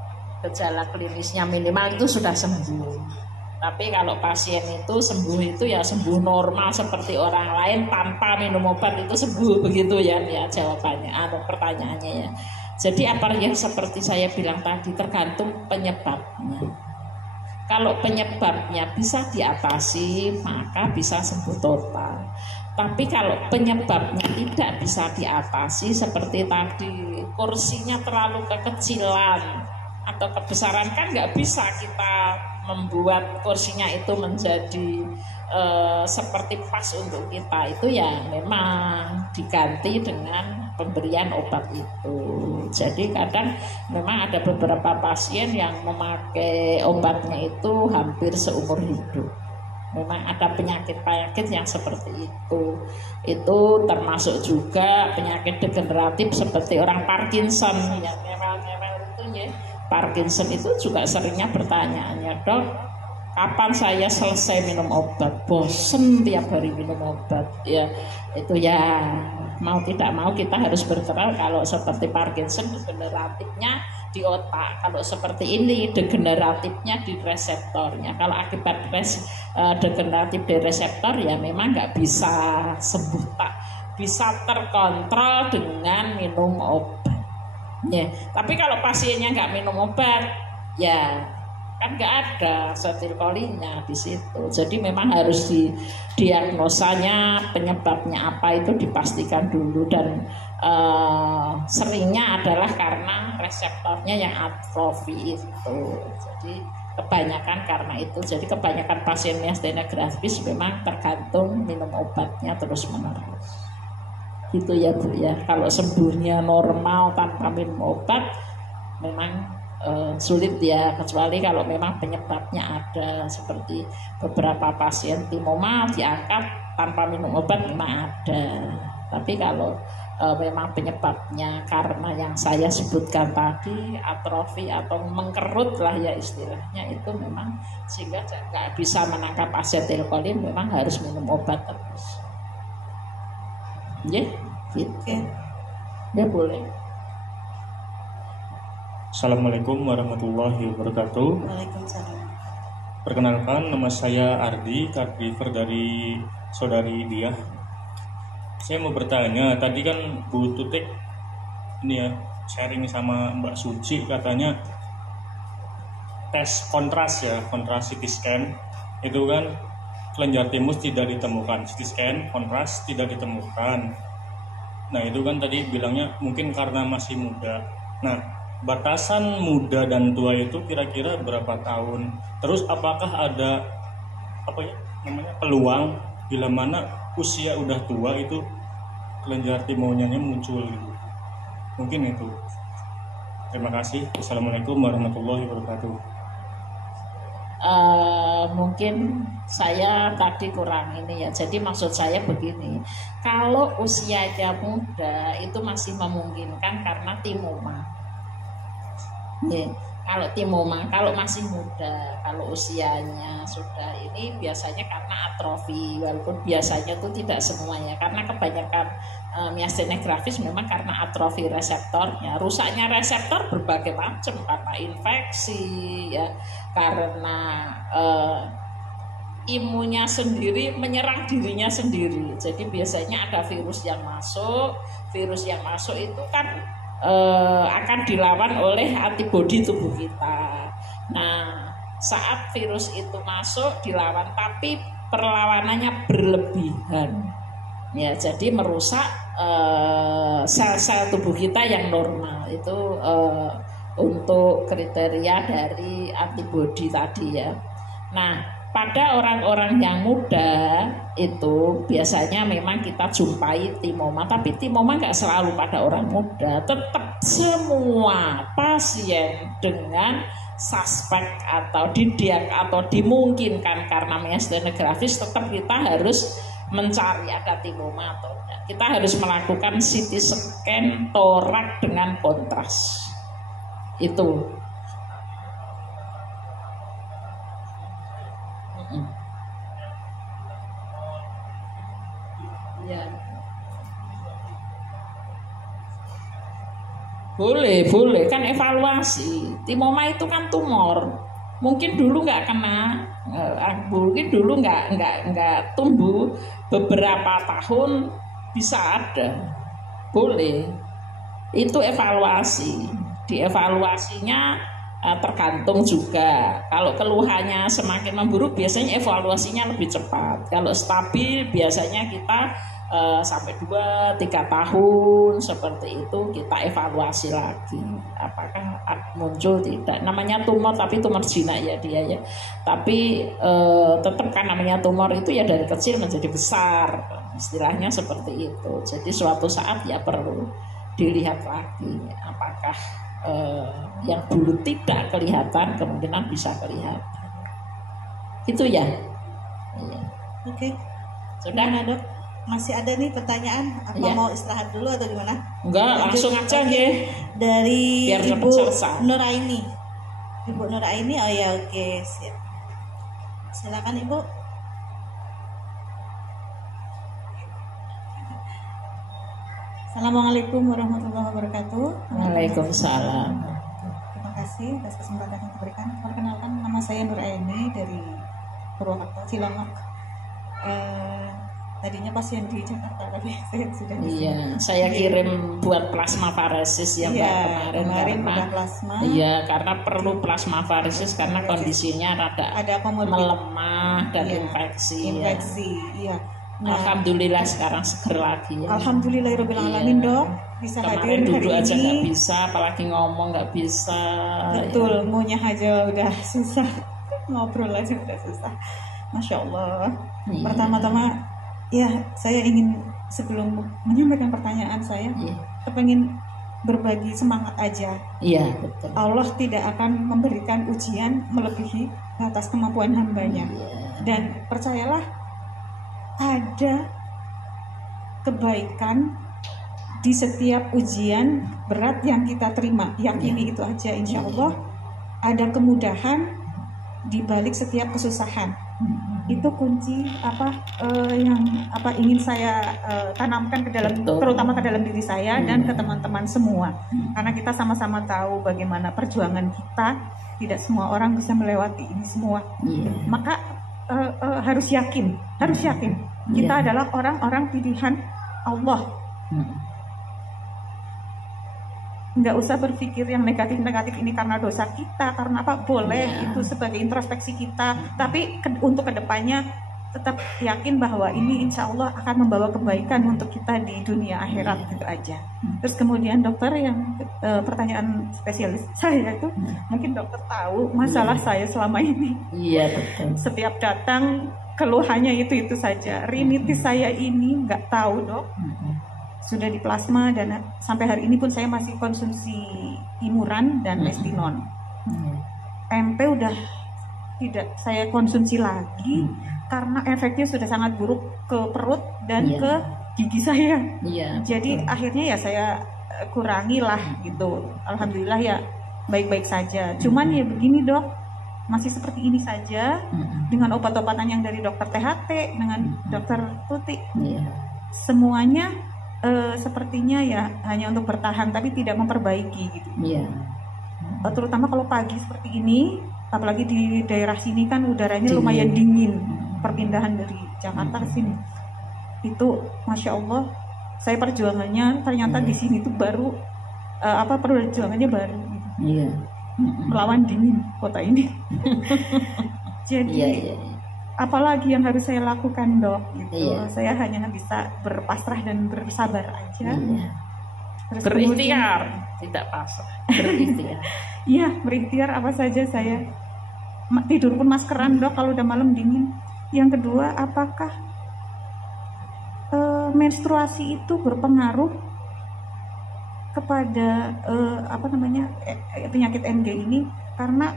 gejala klinisnya minimal itu sudah sembuh. Tapi kalau pasien itu sembuh itu ya sembuh normal seperti orang lain tanpa minum obat itu sembuh, begitu ya jawabannya atau pertanyaannya ya. Jadi apa yang seperti saya bilang tadi, tergantung penyebabnya. Kalau penyebabnya bisa diatasi maka bisa sembuh total. Tapi kalau penyebabnya tidak bisa diatasi seperti tadi, kursinya terlalu kekecilan atau kebesaran, kan nggak bisa kita membuat kursinya itu menjadi seperti pas untuk kita, itu ya memang diganti dengan pemberian obat itu. Jadi kadang memang ada beberapa pasien yang memakai obatnya itu hampir seumur hidup. Memang ada penyakit-penyakit yang seperti itu. Itu termasuk juga penyakit degeneratif seperti orang Parkinson yang memang itu ya. Parkinson itu juga seringnya pertanyaannya, Dok, kapan saya selesai minum obat? Bosen tiap hari minum obat. Ya, itu ya mau tidak mau kita harus bergerak. Kalau seperti Parkinson degeneratifnya di otak, kalau seperti ini degeneratifnya di reseptornya. Kalau akibat degeneratif di reseptor ya memang nggak bisa sembuh, tak bisa terkontrol dengan minum obat. Ya, tapi kalau pasiennya nggak minum obat, ya kan nggak ada asetilkolinnya di situ. Jadi memang harus diagnosanya penyebabnya apa itu dipastikan dulu, dan seringnya adalah karena reseptornya yang atrofi itu. Jadi kebanyakan karena itu. Jadi kebanyakan pasien miastenia gravis memang tergantung minum obatnya terus menerus. Gitu ya Bu ya. Kalau sembuhnya normal tanpa minum obat memang sulit ya, kecuali kalau memang penyebabnya ada, seperti beberapa pasien timoma diangkat tanpa minum obat memang ada. Tapi kalau memang penyebabnya karena yang saya sebutkan tadi, atrofi atau mengkerut lah ya istilahnya, itu memang sehingga nggak bisa menangkap asetilkolin, memang harus minum obat terus. Ya, gitu. Ya boleh. Assalamualaikum warahmatullahi wabarakatuh. Waalaikumsalam. Perkenalkan, nama saya Ardi, caregiver dari saudari Diah. Saya mau bertanya, tadi kan Bu Tutik ini ya sharing sama Mbak Suci, katanya tes kontras ya, kontras CT scan itu kan kelenjar timus tidak ditemukan, CT scan kontras tidak ditemukan. Nah itu kan tadi bilangnya mungkin karena masih muda. Nah, batasan muda dan tua itu kira-kira berapa tahun? Terus apakah ada peluang bila mana usia udah tua itu kelenjar timonianya muncul gitu? Mungkin itu. Terima kasih. Assalamualaikum warahmatullahi wabarakatuh. Mungkin saya tadi kurang ini ya. Jadi maksud saya begini, kalau usianya muda itu masih memungkinkan karena timoma. Ya, kalau timoma, kalau masih muda, kalau usianya sudah ini biasanya karena atrofi, walaupun biasanya itu tidak semuanya, karena kebanyakan miastenia gravis memang karena atrofi reseptornya. Rusaknya reseptor berbagai macam, karena infeksi, ya, karena imunnya sendiri menyerang dirinya sendiri. Jadi biasanya ada virus yang masuk itu kan akan dilawan oleh antibodi tubuh kita. Nah, saat virus itu masuk dilawan, tapi perlawanannya berlebihan, ya, jadi merusak sel-sel tubuh kita yang normal. Itu untuk kriteria dari antibodi tadi ya. Nah, pada orang-orang yang muda itu biasanya memang kita jumpai timoma, tapi timoma nggak selalu pada orang muda. Tetap semua pasien dengan suspek atau dimungkinkan karena miastenia gravis, tetap kita harus mencari ada timoma atau tidak. Kita harus melakukan CT scan torak dengan kontras. Itu. Ya. Boleh kan evaluasi. Timoma itu kan tumor. Mungkin dulu nggak kena, mungkin dulu nggak tumbuh, beberapa tahun bisa ada. Boleh. Itu evaluasi. Dievaluasinya tergantung juga. Kalau keluhannya semakin memburuk, biasanya evaluasinya lebih cepat. Kalau stabil, biasanya kita sampai 2-3 tahun seperti itu kita evaluasi lagi apakah muncul tidak. Namanya tumor, tapi tumor jinak ya dia ya. Tapi tetap kan namanya tumor itu ya dari kecil menjadi besar, istilahnya seperti itu. Jadi suatu saat ya perlu dilihat lagi apakah yang dulu tidak kelihatan kemungkinan bisa kelihatan. Itu ya. Oke. Sudah, Dok? Masih ada nih pertanyaan, apa mau istirahat dulu atau gimana? Enggak, langsung aja ya. Dari biar Ibu selesai. Nuraini. Ibu Nuraini, oh ya oke, siap. Silakan Ibu. Assalamualaikum warahmatullahi wabarakatuh. Waalaikumsalam. Terima kasih atas kesempatan yang diberikan. Perkenalkan, nama saya Nuraini dari Purwakarta, Cilongok. Tadinya pasien di Jakarta, tapi saya sudah di sini. Iya, saya kirim buat plasmafaresis ya Mbak Kemarin karena udah plasma. iya karena perlu plasmafaresis karena kondisinya ada komorbid, melemah dan infeksi. Infeksi, iya. Nah, alhamdulillah sekarang seger lagi ya. Alhamdulillahirabbil alamin, Dok. Bisa hadir Kemarin hari duduk aja nggak ini. bisa, apalagi ngomong nggak bisa. Betul, ngunyah aja udah susah. Ngobrol aja udah susah. Masya Allah. Iya. Pertama-tama, ya saya ingin sebelum menyampaikan pertanyaan saya, kepengin berbagi semangat aja. Iya, betul. Allah tidak akan memberikan ujian melebihi batas kemampuan hambanya. Dan percayalah, ada kebaikan di setiap ujian berat yang kita terima. Yakini itu aja, insya Allah ada kemudahan di balik setiap kesusahan. Itu kunci yang ingin saya tanamkan ke dalam, terutama ke dalam diri saya dan ke teman-teman semua. Karena kita sama-sama tahu bagaimana perjuangan kita, tidak semua orang bisa melewati ini semua. Maka harus yakin kita adalah orang-orang pilihan Allah. Nggak usah berpikir yang negatif-negatif ini karena dosa kita, karena apa, boleh itu sebagai introspeksi kita, tapi untuk kedepannya tetap yakin bahwa ini insya Allah akan membawa kebaikan untuk kita di dunia akhirat, gitu aja. Terus kemudian dokter, yang pertanyaan spesialis saya itu, mungkin dokter tahu masalah saya selama ini. Iya, betul. Setiap datang keluhannya itu saja. Rinitis saya ini nggak tahu, Dok. Sudah di plasma dan sampai hari ini pun saya masih konsumsi imuran dan mestinon. MP udah tidak saya konsumsi lagi karena efeknya sudah sangat buruk ke perut dan ke gigi saya. Jadi akhirnya ya saya kurangi lah gitu. Alhamdulillah ya baik-baik saja. Cuman ya begini, Dok, masih seperti ini saja dengan obat-obatan yang dari dokter THT, dengan dokter Tuti. Semuanya sepertinya ya hanya untuk bertahan tapi tidak memperbaiki gitu. Terutama kalau pagi seperti ini, apalagi di daerah sini kan udaranya lumayan dingin, perpindahan dari Jakarta ke sini. Itu Masya Allah, saya perjuangannya ternyata di sini tuh baru perjuangannya baru gitu. Melawan dingin kota ini. Jadi apalagi yang harus saya lakukan, Dok, gitu. Saya hanya bisa berpasrah dan bersabar aja. Terus berikhtiar, tidak pasrah, berikhtiar. Iya, berikhtiar apa saja saya. Tidur pun maskeran, Dok, kalau udah malam dingin. Yang kedua, apakah menstruasi itu berpengaruh kepada penyakit MG ini? Karena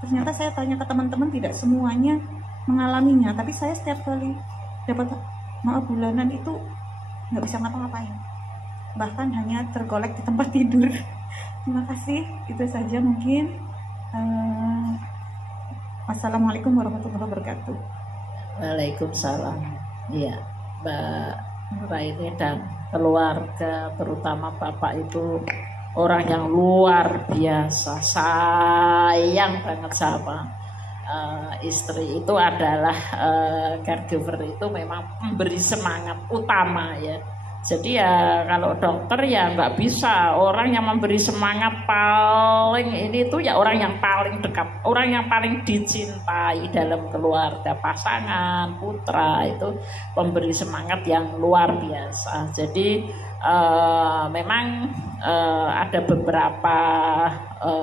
ternyata saya tanya ke teman-teman, tidak semuanya mengalaminya, tapi saya setiap kali dapat bulanan itu nggak bisa ngapa-ngapain, bahkan hanya tergolek di tempat tidur. Terima kasih, itu saja mungkin. Wassalamualaikum warahmatullahi wabarakatuh. Waalaikumsalam. Iya, Mbak Raini dan keluarga, terutama Bapak itu orang yang luar biasa, sayang banget sama istri. Itu adalah caregiver itu memang memberi semangat utama ya. Jadi ya kalau dokter ya nggak bisa, orang yang memberi semangat paling ini itu ya orang yang paling dekat, orang yang paling dicintai dalam keluarga, pasangan, putra, itu memberi semangat yang luar biasa. Jadi memang ada beberapa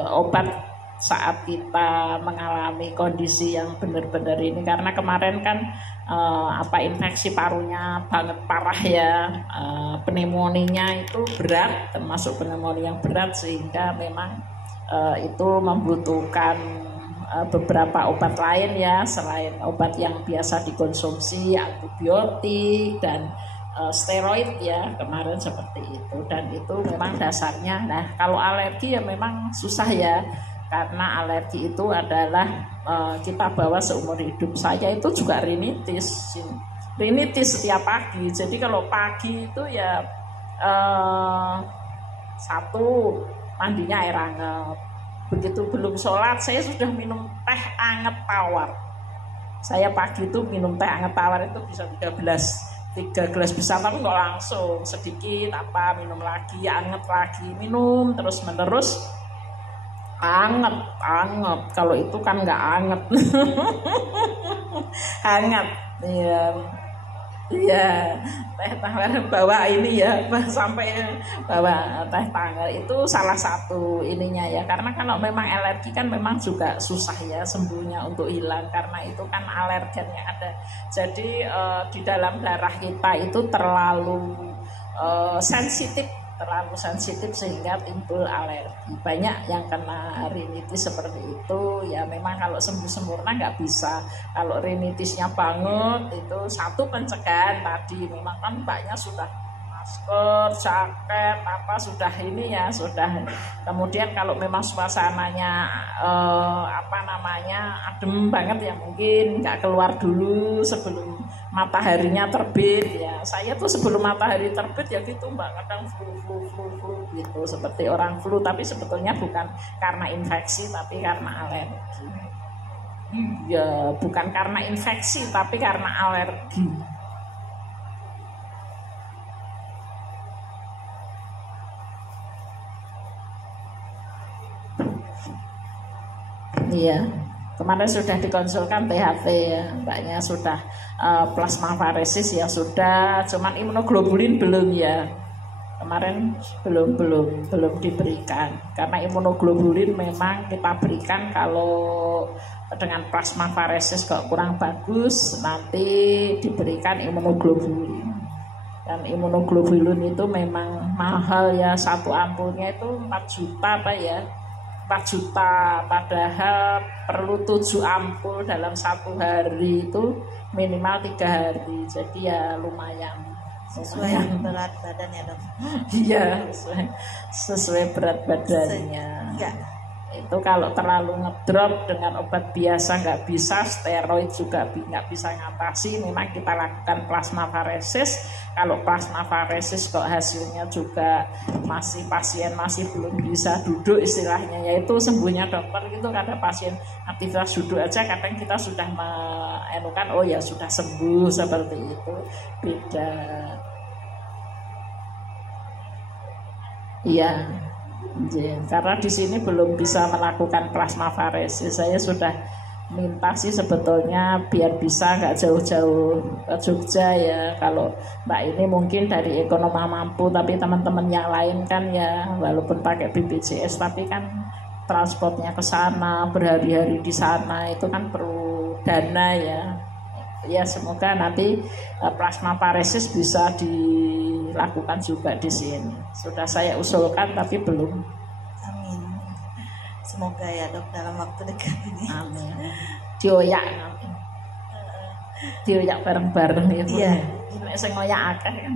obat saat kita mengalami kondisi yang benar-benar ini, karena kemarin kan infeksi parunya banget parah ya, pneumonia itu berat, termasuk pneumonia yang berat, sehingga memang itu membutuhkan beberapa obat lain ya, selain obat yang biasa dikonsumsi, antibiotik dan steroid ya, kemarin seperti itu. Dan itu memang dasarnya, nah kalau alergi ya memang susah ya, karena alergi itu adalah kita bawa seumur hidup. Saya itu juga rinitis setiap pagi. Jadi kalau pagi itu ya satu, mandinya air hangat, begitu belum sholat saya sudah minum teh hangat tawar. Saya pagi itu minum teh hangat tawar itu bisa 3 gelas besar, tapi nggak langsung, sedikit apa minum lagi, anget lagi, minum terus menerus, anget. Kalau itu kan nggak anget. Hangat, iya, teh tawar bawa ini ya, sampai bawa teh tawar itu salah satu ininya ya, karena kalau memang alergi kan memang juga susah ya sembuhnya untuk hilang, karena itu kan alergen yang ada. Jadi di dalam darah kita itu terlalu sensitif sehingga timbul alergi. Banyak yang kena rinitis seperti itu ya, memang kalau sembuh sempurna nggak bisa. Kalau rinitisnya banget itu satu pencegahan tadi, memang kan mbaknya sudah masker, jaket, apa sudah ini ya, sudah. Kemudian kalau memang suasananya adem banget ya, mungkin nggak keluar dulu sebelum mataharinya terbit ya. Saya tuh sebelum matahari terbit ya gitu mbak, kadang flu gitu, seperti orang flu, tapi sebetulnya bukan karena infeksi tapi karena alergi. Ya bukan karena infeksi tapi karena alergi. Iya, kemarin sudah dikonsulkan THT ya, mbaknya sudah plasmafaresis ya sudah, cuman imunoglobulin belum ya. Kemarin belum diberikan, karena imunoglobulin memang kita berikan kalau dengan plasmafaresis kok kurang bagus, nanti diberikan imunoglobulin. Dan imunoglobulin itu memang mahal ya, satu ampulnya itu 4 juta apa ya, 4 juta, padahal perlu 7 ampul dalam 1 hari, itu minimal 3 hari, jadi ya lumayan. Sesuai berat badan ya dok? Iya, sesuai berat badannya. Itu kalau terlalu ngedrop dengan obat biasa nggak bisa, steroid juga nggak bisa ngatasi, memang kita lakukan plasmafaresis. Kalau plasmafaresis kok hasilnya juga pasien masih belum bisa duduk istilahnya, yaitu sembuhnya dokter itu kadang pasien aktivitas duduk aja kadang kita sudah menemukan oh ya sudah sembuh, seperti itu. Beda. Iya. Karena di sini belum bisa melakukan plasmafaresis. Saya sudah minta sih sebetulnya biar bisa nggak jauh-jauh ke Jogja ya. Kalau mbak ini mungkin dari ekonomi mampu, tapi teman-teman yang lain kan ya walaupun pakai BPJS tapi kan transportnya ke sana, berhari-hari di sana itu kan perlu dana ya. Ya semoga nanti plasmafaresis bisa dilakukan juga di sini. Sudah saya usulkan tapi belum. Amin. Semoga ya dok dalam waktu dekat ini. Amin. Dioyak nanti. Dioyak bareng-bareng ya. Iya. Nek sing ngoyak akeh kan.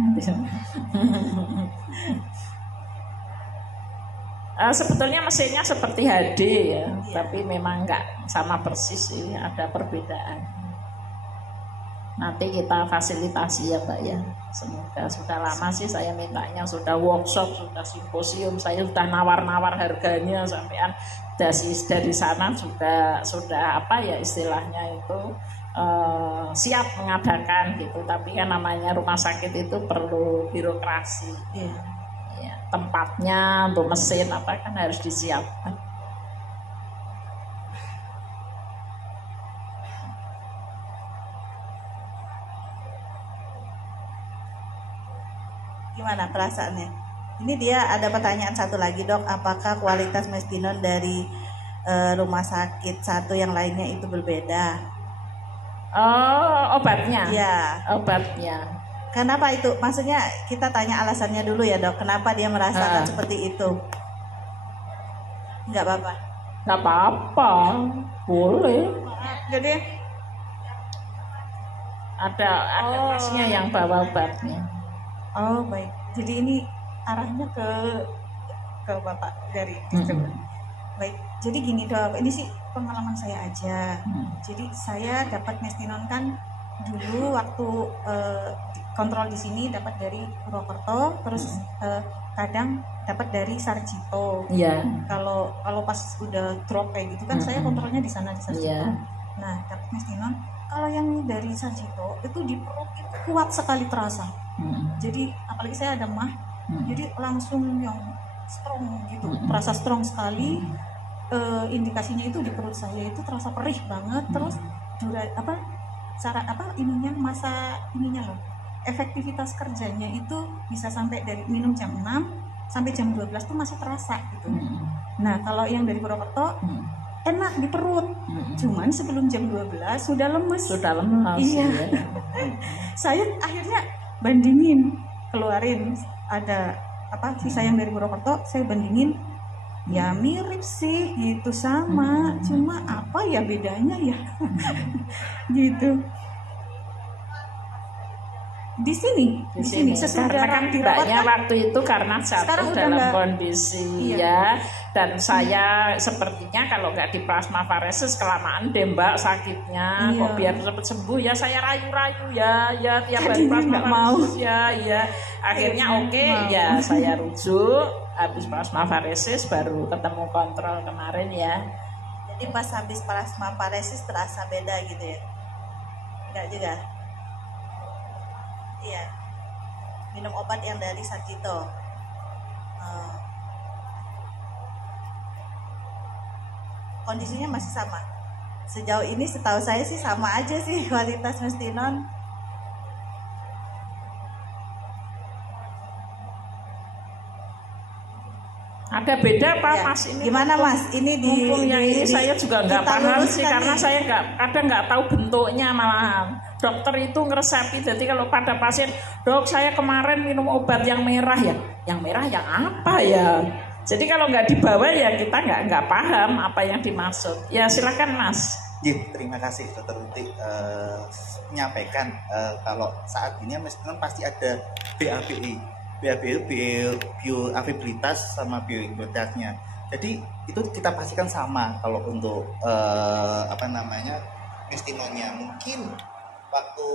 Sebetulnya mesinnya seperti HD ya, tapi memang nggak sama persis sih, ada perbedaan. Nanti kita fasilitasi ya Mbak ya. Semoga sudah lama sih saya mintanya, sudah workshop, sudah simposium, saya sudah nawar-nawar harganya sampean dari sana juga sudah apa ya istilahnya itu siap mengadakan gitu. Tapi kan namanya rumah sakit itu perlu birokrasi. Ya, tempatnya untuk mesin apa kan harus disiapkan. Gimana perasaannya? Ini dia ada pertanyaan satu lagi dok, apakah kualitas mestinon dari rumah sakit satu yang lainnya itu berbeda? Oh, obatnya? Iya. Obatnya. Kenapa itu? Maksudnya kita tanya alasannya dulu ya dok, kenapa dia merasakan seperti itu? Enggak apa-apa? Enggak apa-apa, boleh. Jadi ada pasnya yang bawa obatnya. Oh baik, jadi ini arahnya ke bapak dari baik. Jadi gini dok, ini sih pengalaman saya aja. Jadi saya dapat mestinon kan dulu waktu kontrol di sini dapat dari Purwokerto, terus kadang dapat dari Sarjito. Iya. Kalau pas udah drop kayak gitu kan saya kontrolnya di sana di Sarjito. Nah dapat mestinon Kalau yang dari Sarjito itu di perut itu kuat sekali terasa. Jadi apalagi saya ada mah, jadi langsung yang strong gitu, terasa strong sekali. Indikasinya itu di perut saya itu terasa perih banget, terus masa ininya loh, efektivitas kerjanya itu bisa sampai dari minum jam 6 sampai jam 12 tuh masih terasa gitu. Nah kalau yang dari Purwokerto enak di perut, cuman sebelum jam 12 sudah lemes. Iya. Saya akhirnya bandingin, keluarin ada sisa yang dari Purwokerto, saya bandingin, ya mirip sih gitu, sama, cuma apa ya bedanya ya gitu. Di sini karena kan mbaknya waktu itu karena jatuh dalam kondisi ya, dan saya sepertinya kalau nggak di plasmafaresis kelamaan deh mbak sakitnya, kok biar cepat sembuh ya saya rayu-rayu ya tiap hari plasmafaresis ya akhirnya ya saya rujuk habis plasmafaresis baru ketemu kontrol kemarin ya. Jadi pas habis plasmafaresis terasa beda gitu ya? Enggak juga? Iya, minum obat yang dari Sarjito. Kondisinya masih sama. Sejauh ini setahu saya sih sama aja sih kualitas Mestinon. Ada beda Pak ya. Mas ini? Gimana Mas? Ini ini saya juga nggak paham sih karena saya nggak tahu bentuknya malahan. Dokter itu ngeresepi, jadi kalau pada pasien, dok saya kemarin minum obat yang merah ya, yang merah yang apa ya? Jadi kalau nggak dibawa ya kita nggak paham apa yang dimaksud. Ya silakan Mas. Terima kasih Dokter Tuti menyampaikan kalau saat ini Mestinon pasti ada BABI. BABI itu bioafilitas sama bioimunitasnya. Jadi itu kita pastikan sama kalau untuk Mestinonnya. Mungkin waktu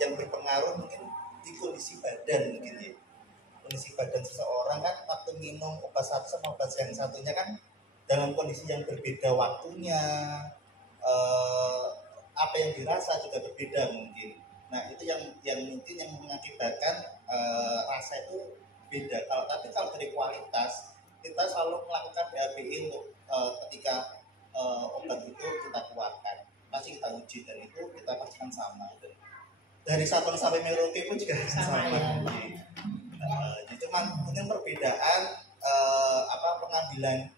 yang berpengaruh mungkin di kondisi badan mungkin ya. Kondisi badan seseorang kan waktu minum obat satu sama obat yang satunya kan dalam kondisi yang berbeda waktunya, apa yang dirasa juga berbeda mungkin. Nah itu yang mungkin yang mengakibatkan rasa itu beda. Tapi kalau dari kualitas kita selalu melakukan BABI untuk ketika obat itu kita keluarkan, pasti kita uji dan itu kita pastikan sama. Dari Sabang sampai Merauke pun juga sama. Jadi cuman mungkin perbedaan pengambilan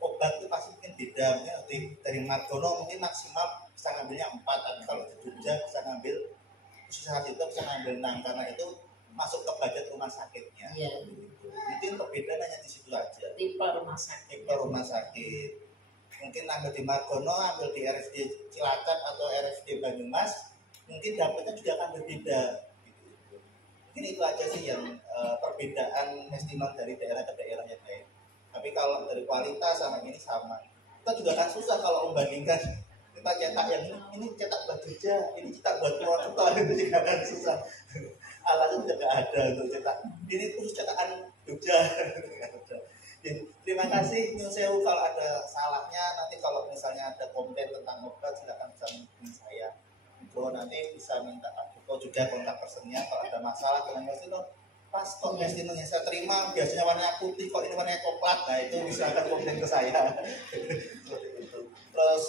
obat itu pasti mungkin beda. Mungkin dari Margono mungkin maksimal bisa ngambilnya 4, tapi kalau di Jogja bisa ngambil saat itu bisa ngambil 6 karena itu masuk ke budget rumah sakitnya. Iya. Mungkin perbedaan hanya di situ aja. Tipe rumah sakit. Mungkin ambil di Margono, ambil di RSD Cilacap atau RSD Banyumas, mungkin dapatnya juga akan berbeda. Mungkin itu aja sih yang perbedaan Mestinon dari daerah ke daerah yang lain. Tapi kalau dari kualitas sama ini sama. Kita juga kan susah kalau membandingkan. Kita cetak yang ini cetak buat Jogja, ini cetak buat Purwokerto, itu juga kan susah. Alatnya juga ada untuk cetak. Ini khusus cetakan Jogja. Terima kasih Nyun Sewu, kalau ada salahnya nanti kalau misalnya ada komplain tentang obat silakan bisa menghubungi saya. Itu nanti bisa minta Buko juga kontak personnya kalau ada masalah dengan Mestinon. Pas kok Mestinon yang saya terima biasanya warnanya putih, kok ini warnanya coklat, nah itu silakan komplain ke saya. Terus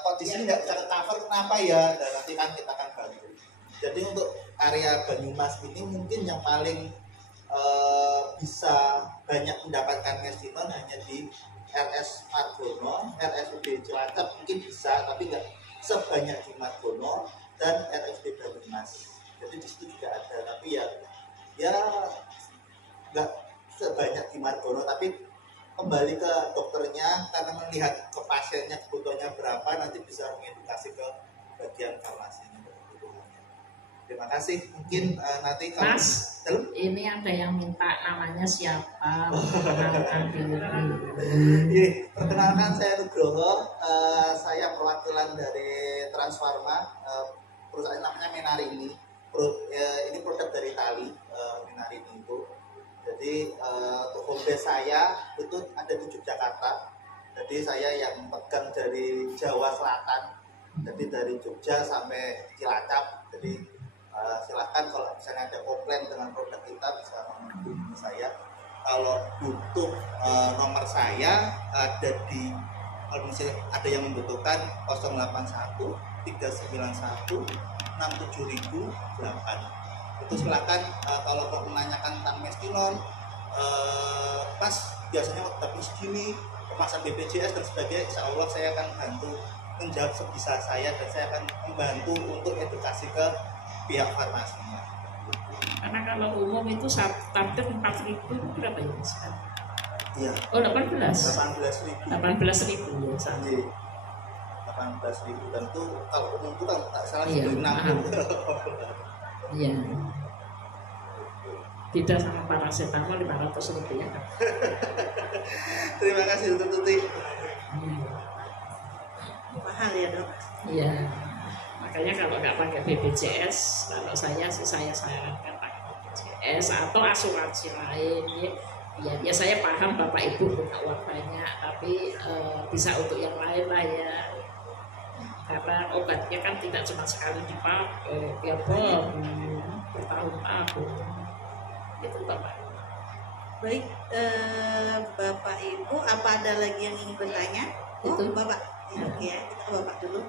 kok di sini nggak bisa cover kenapa ya? Dan nanti kan kita akan bantu. Jadi untuk area Banyumas ini mungkin yang paling bisa banyak mendapatkan Mestinon hanya di RS Margono, RSUD Cilacap mungkin bisa, tapi nggak sebanyak di Margono dan RSUD Banyumas. Jadi di situ juga ada, tapi ya nggak sebanyak di Margono, tapi kembali ke dokternya karena melihat ke pasiennya kebutuhannya berapa, nanti bisa mengedukasi ke bagian farmasinya. Terima kasih. Mungkin nanti kalau Mas, ini ada yang minta namanya siapa? Perkenalkan diri. Perkenalkan saya Nugroho, saya perwakilan dari Transfarma, perusahaan namanya Menarini. Ini produk dari Itali, Menarini itu. Jadi home base saya itu ada di Yogyakarta. Jadi saya yang pegang dari Jawa Selatan Jadi dari Jogja sampai Cilacap. Jadi silahkan kalau misalnya ada komplain dengan produk kita bisa menghubungi saya. Kalau butuh nomor saya ada di, kalau misalnya ada yang membutuhkan 081 391 67008. Itu silakan kalau mau menanyakan tentang Mestinon, pas biasanya tapi segini kemasan BPJS dan sebagainya, insya Allah saya akan bantu menjawab sebisa saya dan saya akan membantu untuk edukasi ke pihak farmasinya. Karena kalau umum itu target 4.000 berapa ya sekarang? Iya. Oh 18. 18.000. 18.000 ya sama. 18.000 dan itu kalau umum itu kan tak salah Iya, 60. Iya. Tidak sama paracetamol 500 rupiah. Terima kasih untuk Tuti. Mahal ya dok. Iya. Makanya kalau nggak pakai BPJS, kalau saya sih saya sarankan pakai BPJS atau asuransi lain. Ya saya paham Bapak Ibu punya uang banyak, tapi bisa untuk yang lain lah ya. Karena obatnya kan tidak cuma sekali dipakai, ya bertahun-tahun. Itu Bapak. Baik, Bapak Ibu, apa ada lagi yang ingin bertanya? Oh, Itu. Bapak. Ya, oke ya, kita ke Bapak dulu.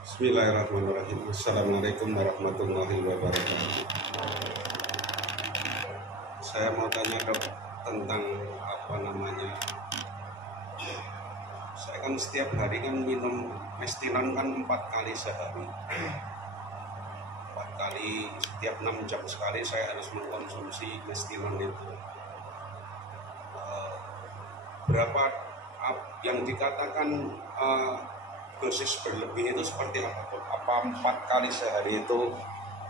Bismillahirrahmanirrahim. Assalamualaikum warahmatullahi wabarakatuh. Saya mau tanya dok tentang apa namanya. Saya kan setiap hari kan minum Mestinon kan 4 kali sehari. 4 kali setiap 6 jam sekali saya harus mengkonsumsi Mestinon itu. Berapa yang dikatakan dosis berlebih itu seperti apa? Apa 4 kali sehari itu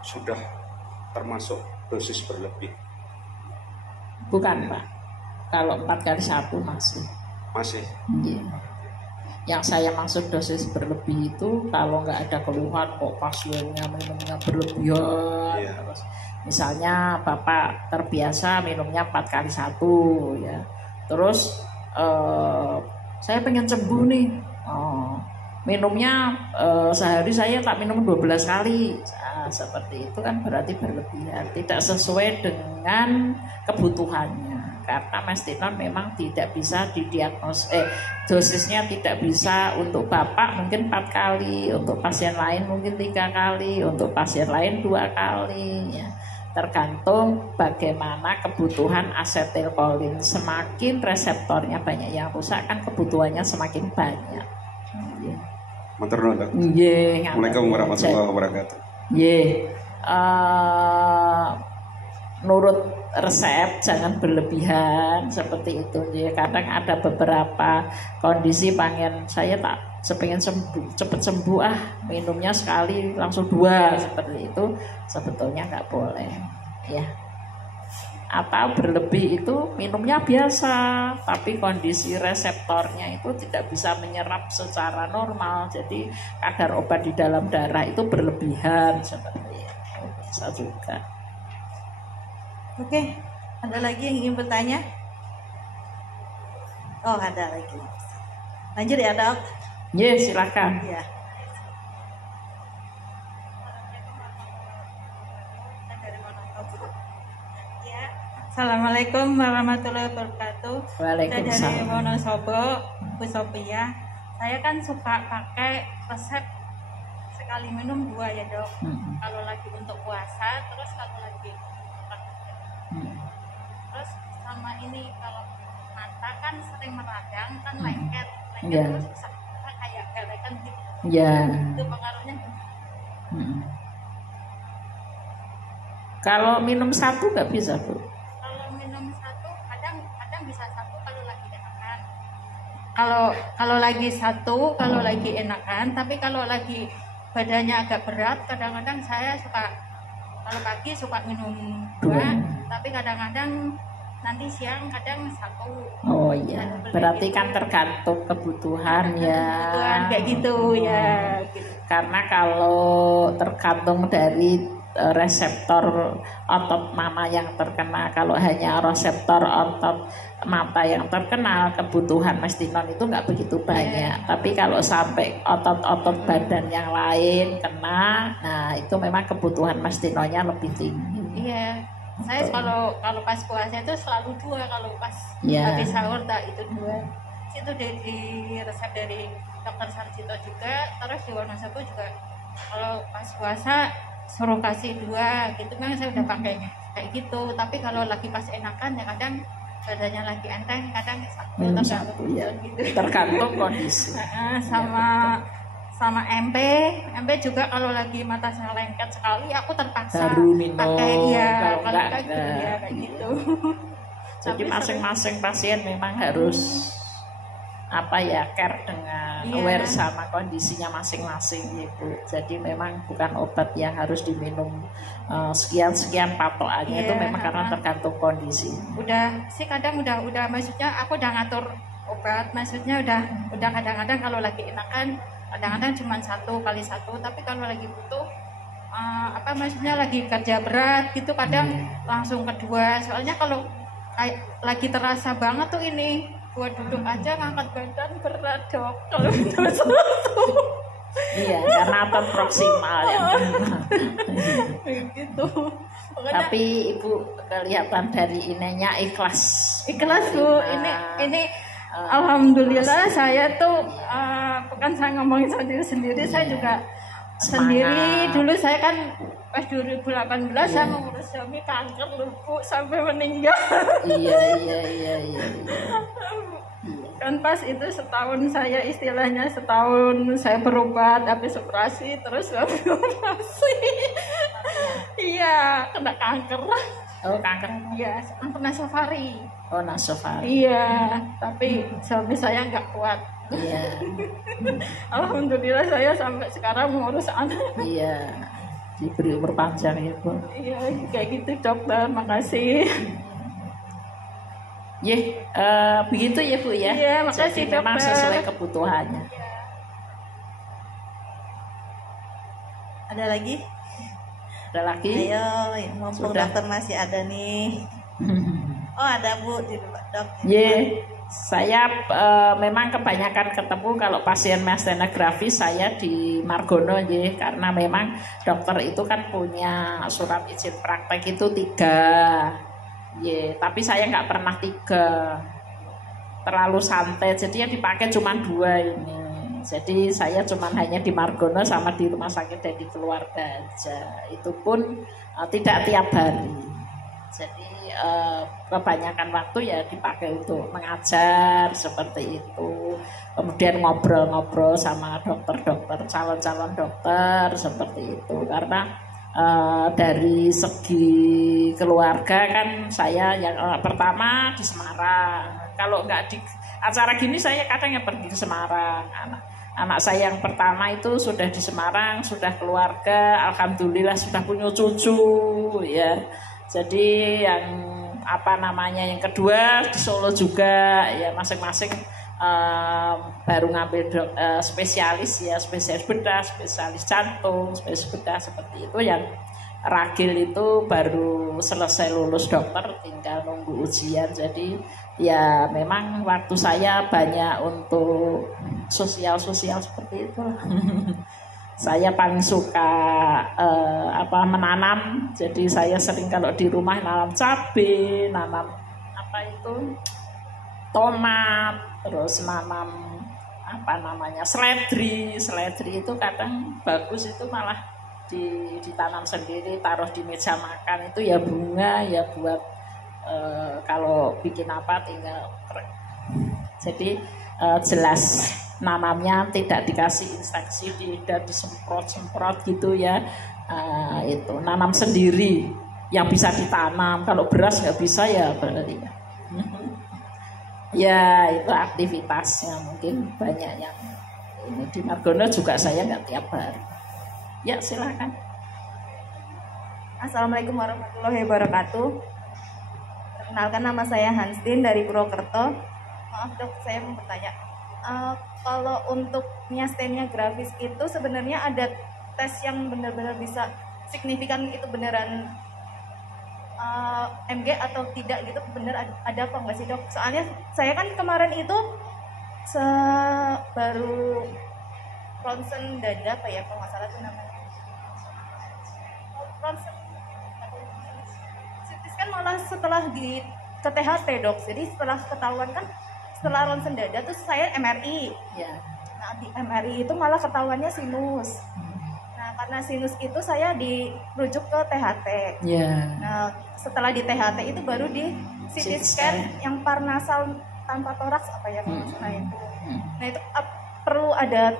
sudah termasuk dosis berlebih? Bukan Pak. Kalau 4 kali 1 masih. Masih. Iya. Yang saya maksud dosis berlebih itu kalau nggak ada keluhan kok pasiennya minumnya berlebihan. Iya. Terus, misalnya Bapak terbiasa minumnya 4 kali 1 ya. Terus saya pengen sembuh nih. Minumnya sehari saya tak minum 12 kali. Nah, seperti itu kan berarti berlebihan, tidak sesuai dengan kebutuhannya. Karena Mestinon memang tidak bisa dosisnya tidak bisa untuk Bapak mungkin 4 kali, untuk pasien lain mungkin 3 kali, untuk pasien lain 2 kali ya. Tergantung bagaimana kebutuhan asetilkolin. Semakin reseptornya banyak yang rusak kan kebutuhannya semakin banyak. Matur nuwun, Dok. Nggih. Assalamualaikum warahmatullahi wabarakatuh. Nggih. Nurut resep jangan berlebihan seperti itu ya. Kadang ada beberapa kondisi pengen saya tak sepengen sembuh, cepet sembuh minumnya sekali langsung 2 seperti itu sebetulnya nggak boleh ya. Atau berlebih itu minumnya biasa tapi kondisi reseptornya itu tidak bisa menyerap secara normal, jadi kadar obat di dalam darah itu berlebihan seperti itu bisa juga. Oke, ada lagi yang ingin bertanya? Oh, ada lagi. Lanjut ya dok. Yes, silakan. Ya. Assalamualaikum warahmatullahi wabarakatuh. Waalaikumsalam. Dari Wonosobo, Bu Sophia. Saya kan suka pakai resep sekali minum 2 ya dok. Kalau lagi untuk puasa, terus kalau lagi terus sama ini kalau mata kan sering meradang kan lengket terus kayak gelekan gitu. Itu pengaruhnya. Kalau minum 1 nggak bisa Bu. Kalau minum 1 kadang bisa 1 kalau lagi enakan. Kalau lagi 1 kalau lagi enakan, tapi kalau lagi badannya agak berat kadang-kadang saya suka kalau pagi suka minum 2, tapi kadang-kadang nanti siang kadang 1. Oh iya, berarti kan tergantung kebutuhan ya. Kebutuhan kayak gitu ya. Karena kalau tergantung dari reseptor otot mana yang terkena. Kalau hanya reseptor otot mata yang terkena, kebutuhan mestinon itu nggak begitu banyak. Tapi kalau sampai otot-otot badan yang lain kena, nah itu memang kebutuhan mestinonnya lebih tinggi. Iya, saya kalau pas puasa itu selalu 2, kalau pas habis sahur itu 2. Itu di resep dari dokter Sarjito juga, terus di Wonosobo juga kalau pas puasa suruh kasih 2 gitu kan, saya udah pakai kayak gitu. Tapi kalau lagi pas enakan ya kadang badannya lagi enteng, kadang satu ya. gitu. Tergantung kondisi. Sama MP juga kalau lagi mata saya lengket sekali aku terpaksa baru minum, pakai kalau enggak kayak gitu. Jadi masing-masing pasien memang harus care dengan aware sama kondisinya masing-masing gitu. Jadi memang bukan obat yang harus diminum sekian patokannya, itu memang karena tergantung kondisi. Udah sih kadang udah maksudnya aku udah ngatur obat, maksudnya udah kadang-kadang kalau lagi enakan kadang-kadang cuma 1 kali 1, tapi kalau lagi butuh maksudnya lagi kerja berat gitu kadang langsung 2. Soalnya kalau lagi terasa banget tuh ini buat duduk aja ngangkat badan berat Dok, kalau cuma 1. Iya, karena otot proksimal ya. Gitu. Tapi Ibu kelihatan dari ininya ikhlas Bu. Ini alhamdulillah saya tuh bukan saya ngomongin sendiri, saya juga sendiri. Dulu saya kan pas 2018 saya mengurus suami kanker loh Bu, sampai meninggal. Iya. Kan pas itu setahun saya berobat, habis operasi, terus habis operasi. Iya, kena kanker. Oh, kanker. Iya, kena safari. Oh, nasofari. Iya, tapi suami saya nggak kuat. Iya. Alhamdulillah saya sampai sekarang mengurus anak. Iya. Diberi umur panjang ya Bu. Iya, kayak gitu dokter, makasih. Begitu ya Bu ya. Iya, makasih dokter. Memang sesuai kebutuhannya. Ada lagi? Ayo, mumpung dokter masih ada nih. Oh ada Bu di dok. Saya memang kebanyakan ketemu kalau pasien myasthenia gravis saya di Margono karena memang dokter itu kan punya surat izin praktek itu 3. Tapi saya nggak pernah 3, terlalu santai, jadi yang dipakai cuma 2 ini. Jadi saya cuma hanya di Margono sama di rumah sakit dan di keluarga aja. Itu pun tidak tiap hari. Jadi kebanyakan waktu ya dipakai untuk mengajar seperti itu. Kemudian ngobrol-ngobrol sama dokter-dokter, calon-calon dokter seperti itu. Karena dari segi keluarga kan saya yang pertama di Semarang. Kalau nggak di acara gini saya kadang ya pergi ke Semarang. Anak saya yang pertama itu sudah di Semarang, sudah keluarga, alhamdulillah sudah punya cucu ya. Jadi yang yang kedua di Solo juga ya, masing-masing baru ngambil spesialis bedah, spesialis jantung, spesialis bedah seperti itu. Yang ragil itu baru selesai lulus dokter, tinggal nunggu ujian. Jadi ya memang waktu saya banyak untuk sosial seperti itu. Saya paling suka menanam. Jadi saya sering kalau di rumah nanam cabai, nanam tomat, terus nanam seledri itu kadang bagus, itu malah ditanam sendiri, taruh di meja makan itu ya bunga ya buat kalau bikin tinggal. Jadi jelas nanamnya tidak dikasih inseksi, tidak disemprot gitu ya. Itu nanam sendiri yang bisa ditanam. Kalau beras nggak bisa ya berarti ya itu aktivitasnya mungkin banyak yang ini. Di Margono juga saya nggak tiap hari. Ya silakan. Assalamualaikum warahmatullahi wabarakatuh. Perkenalkan, nama saya Hanstin dari Purwokerto. Maaf dok, saya mau bertanya. Kalau untuk myasthenia gravis itu sebenarnya ada tes yang benar-benar bisa signifikan itu beneran MG atau tidak gitu, bener ada apa enggak sih dok? Soalnya saya kan kemarin itu baru ronsen dada apa ya, kalau nggak salah tuh namanya ronsen CT scan malah setelah di ke THT dok. Jadi setelah ketahuan kan, setelah ronsen dada tuh saya MRI. Nah di MRI itu malah ketahuannya sinus. Nah karena sinus itu saya dirujuk ke THT. Nah setelah di THT itu baru di CT scan yang parnasal tanpa toraks apa ya kalau salah itu. Nah itu perlu ada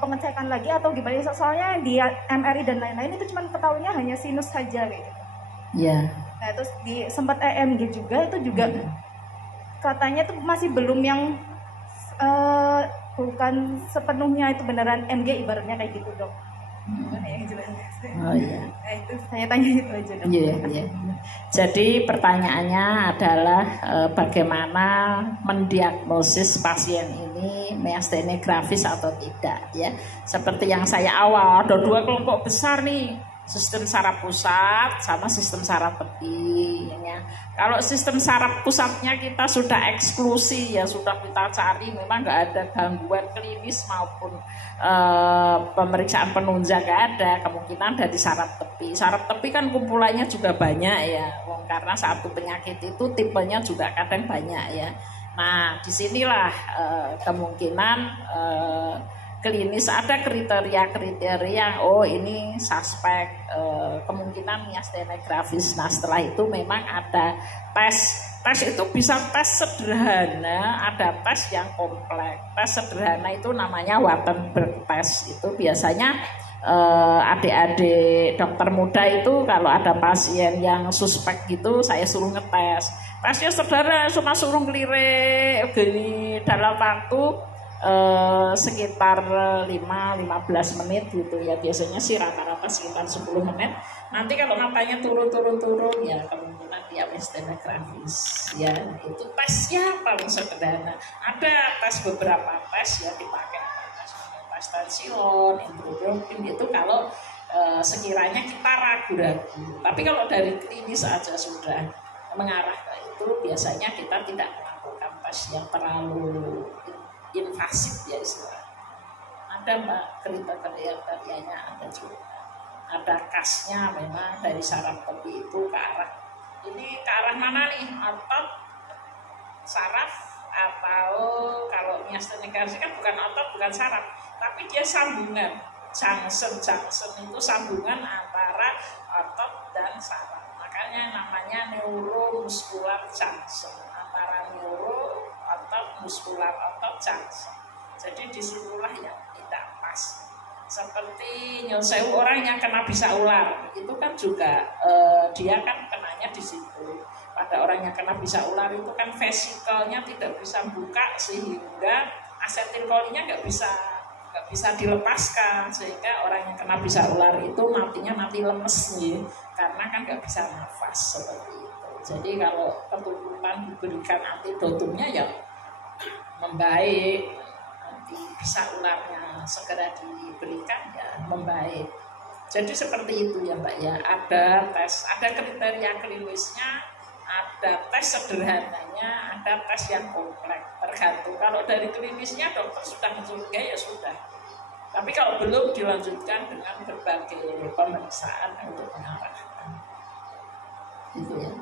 pengecekan lagi atau gimana? Soalnya di MRI dan lain-lain itu cuma ketahuannya hanya sinus saja kayak gitu. Nah terus sempat EMG juga, itu juga katanya tuh masih belum yang bukan sepenuhnya itu beneran MG ibaratnya kayak gitu dok. Nah itu saya tanya itu aja dok. Jadi pertanyaannya adalah bagaimana mendiagnosis pasien ini myasthenia gravis atau tidak ya. Seperti yang saya awal, ada dua kelompok besar nih, sistem saraf pusat sama sistem saraf tepi ya. Kalau sistem saraf pusatnya kita sudah eksklusi ya, sudah kita cari memang nggak ada gangguan klinis maupun pemeriksaan penunjang nggak ada, kemungkinan dari saraf tepi. Saraf tepi kan kumpulannya juga banyak ya, karena satu penyakit itu tipenya juga kadang banyak ya. Nah disinilah kemungkinan klinis ada kriteria oh ini suspek kemungkinan myasthenia gravis. Nah setelah itu memang ada tes itu bisa tes sederhana, ada tes yang kompleks. Tes sederhana itu namanya Wartenberg test. Itu biasanya adik-adik dokter muda itu kalau ada pasien yang suspek gitu saya suruh ngetes. Tesnya sederhana, cuma suruh ngelirik gini dalam waktu sekitar 5-15 menit gitu ya, biasanya sih rata-rata sekitar 10 menit. Nanti kalau matanya turun ya kemungkinan dia myasthenia gravis ya. Itu tesnya paling sederhana. Ada beberapa tes yang dipakai, tes tension, intrapropin itu kalau sekiranya kita ragu-ragu. Tapi kalau dari klinis aja sudah mengarah ke itu, biasanya kita tidak melakukan tes yang terlalu invasif ya istilah. Ada mbak kriterianya ada juga. Ada kasnya memang dari saraf tepi itu ke arah mana nih? Otot, saraf, atau kalau myasthenia gravis kan bukan otot bukan saraf, tapi dia sambungan. Junction itu sambungan antara otot dan saraf. Makanya namanya neuromuscular junction, antara neuro otot muskular otot junction. Jadi disitulah yang tidak pas. Seperti nyelsewu orang yang kena bisa ular, itu kan juga dia kan kenanya di situ. Pada orang yang kena bisa ular itu kan vesikelnya tidak bisa buka sehingga asetilkolinya nggak bisa dilepaskan, sehingga orang yang kena bisa ular itu matinya mati lemes nih, karena kan nggak bisa nafas seperti itu. Jadi kalau keturunan diberikan antidotumnya ya membaik, nanti bisa ularnya segera diberikan ya membaik. Jadi seperti itu ya mbak ya, ada tes, ada kriteria klinisnya, ada tes sederhananya, ada tes yang kompleks, tergantung. Kalau dari klinisnya dokter sudah mencurigai ya sudah, tapi kalau belum dilanjutkan dengan berbagai pemeriksaan untuk mengarahkan gitu ya.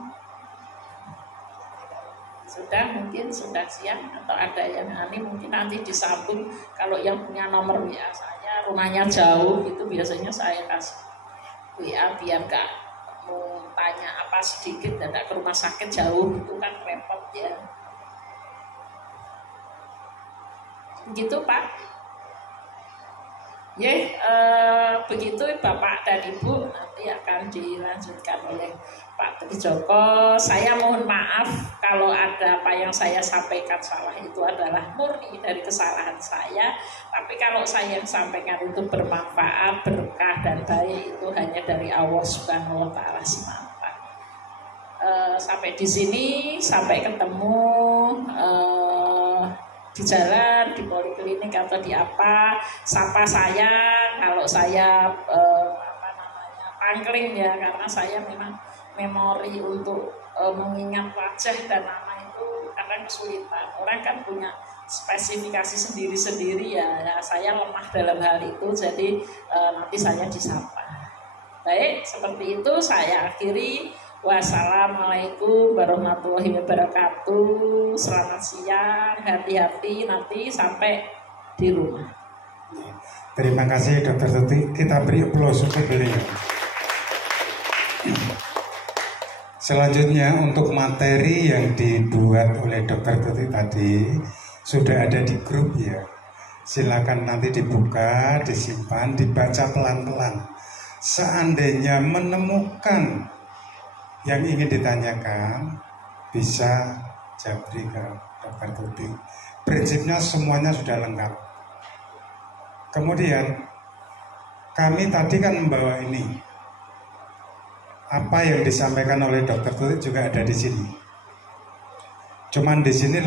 Mungkin sudah siap atau ada yang aneh mungkin nanti disambung. Kalau yang punya nomor WA saya, rumahnya jauh itu biasanya saya kasih WA biar gak mau tanya apa sedikit dan gak ke rumah sakit jauh, itu kan repot ya. Begitu Pak. Begitu Bapak dan Ibu, nanti akan dilanjutkan oleh Pak Trijoko. Saya mohon maaf kalau ada apa yang saya sampaikan salah, itu adalah murni dari kesalahan saya. Tapi kalau saya yang sampaikan itu bermanfaat, berkah dan baik, itu hanya dari Allah Subhanahu wa Ta'ala semata. Sampai di sini, sampai ketemu di jalan, di poliklinik atau di apa, sapa saya kalau saya pangkling ya, karena saya memang memori untuk mengingat wajah dan nama itu kadang kesulitan. Orang kan punya spesifikasi sendiri-sendiri ya, saya lemah dalam hal itu, jadi nanti saya disapa. Baik, seperti itu saya akhiri. Wassalamualaikum warahmatullahi wabarakatuh. Selamat siang, hati-hati nanti sampai di rumah. Terima kasih Dokter Tuti. Kita beri aplaus untuk beliau. Selanjutnya untuk materi yang dibuat oleh Dokter Tuti tadi sudah ada di grup ya. Silakan nanti dibuka, disimpan, dibaca pelan-pelan. Seandainya menemukan yang ingin ditanyakan, bisa japri ke Dokter Tuti. Prinsipnya semuanya sudah lengkap. Kemudian kami tadi kan membawa ini. Apa yang disampaikan oleh Dokter Tuti juga ada di sini. Cuman di sini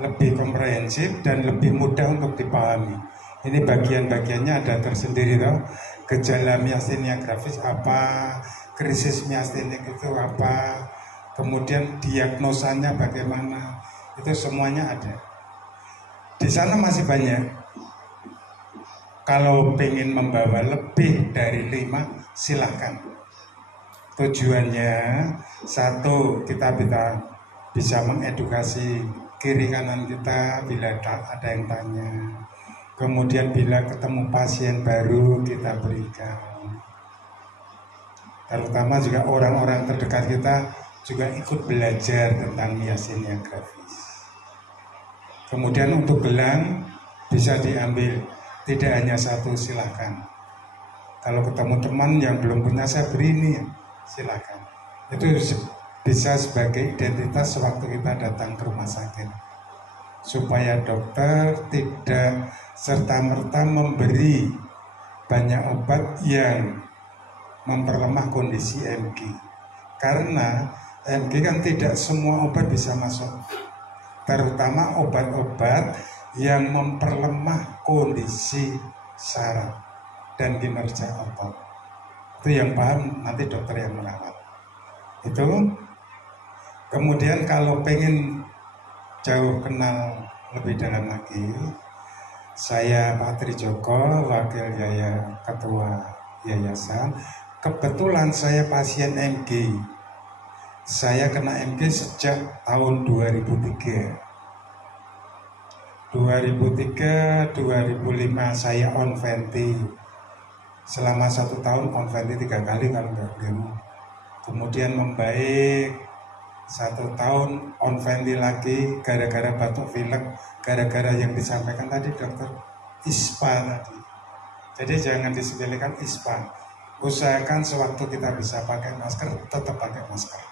lebih komprehensif dan lebih mudah untuk dipahami. Ini bagian-bagiannya ada tersendiri toh. Gejala miastenia gravis apa, krisis miastenik itu apa, kemudian diagnosanya bagaimana, itu semuanya ada. Di sana masih banyak. Kalau pengen membawa lebih dari 5, silahkan. Tujuannya satu, kita bisa mengedukasi kiri kanan kita bila ada yang tanya. Kemudian bila ketemu pasien baru kita berikan. Terutama juga orang-orang terdekat kita juga ikut belajar tentang miastenia gravis. Kemudian untuk gelang bisa diambil, tidak hanya satu, silahkan. Kalau ketemu teman yang belum punya, saya beri ini, silahkan. Itu bisa sebagai identitas sewaktu kita datang ke rumah sakit, supaya dokter tidak serta-merta memberi banyak obat yang memperlemah kondisi MG. Karena MG kan tidak semua obat bisa masuk, terutama obat-obat yang memperlemah kondisi saraf dan kinerja otot. Itu yang paham nanti dokter yang merawat. Itu. Kemudian kalau pengen jauh kenal lebih dalam lagi, saya Pak Trijoko, wakil ketua yayasan. Kebetulan saya pasien MG. Saya kena MG sejak tahun 2003. 2003-2005 saya on venti. Selama 1 tahun on venti 3 kali kalau nggak keliru. Kemudian membaik 1 tahun on venti lagi gara-gara batuk pilek, gara-gara yang disampaikan tadi dokter ISPA tadi. Jadi jangan disepelekan ISPA. Usahakan sewaktu kita bisa pakai masker, tetap pakai masker.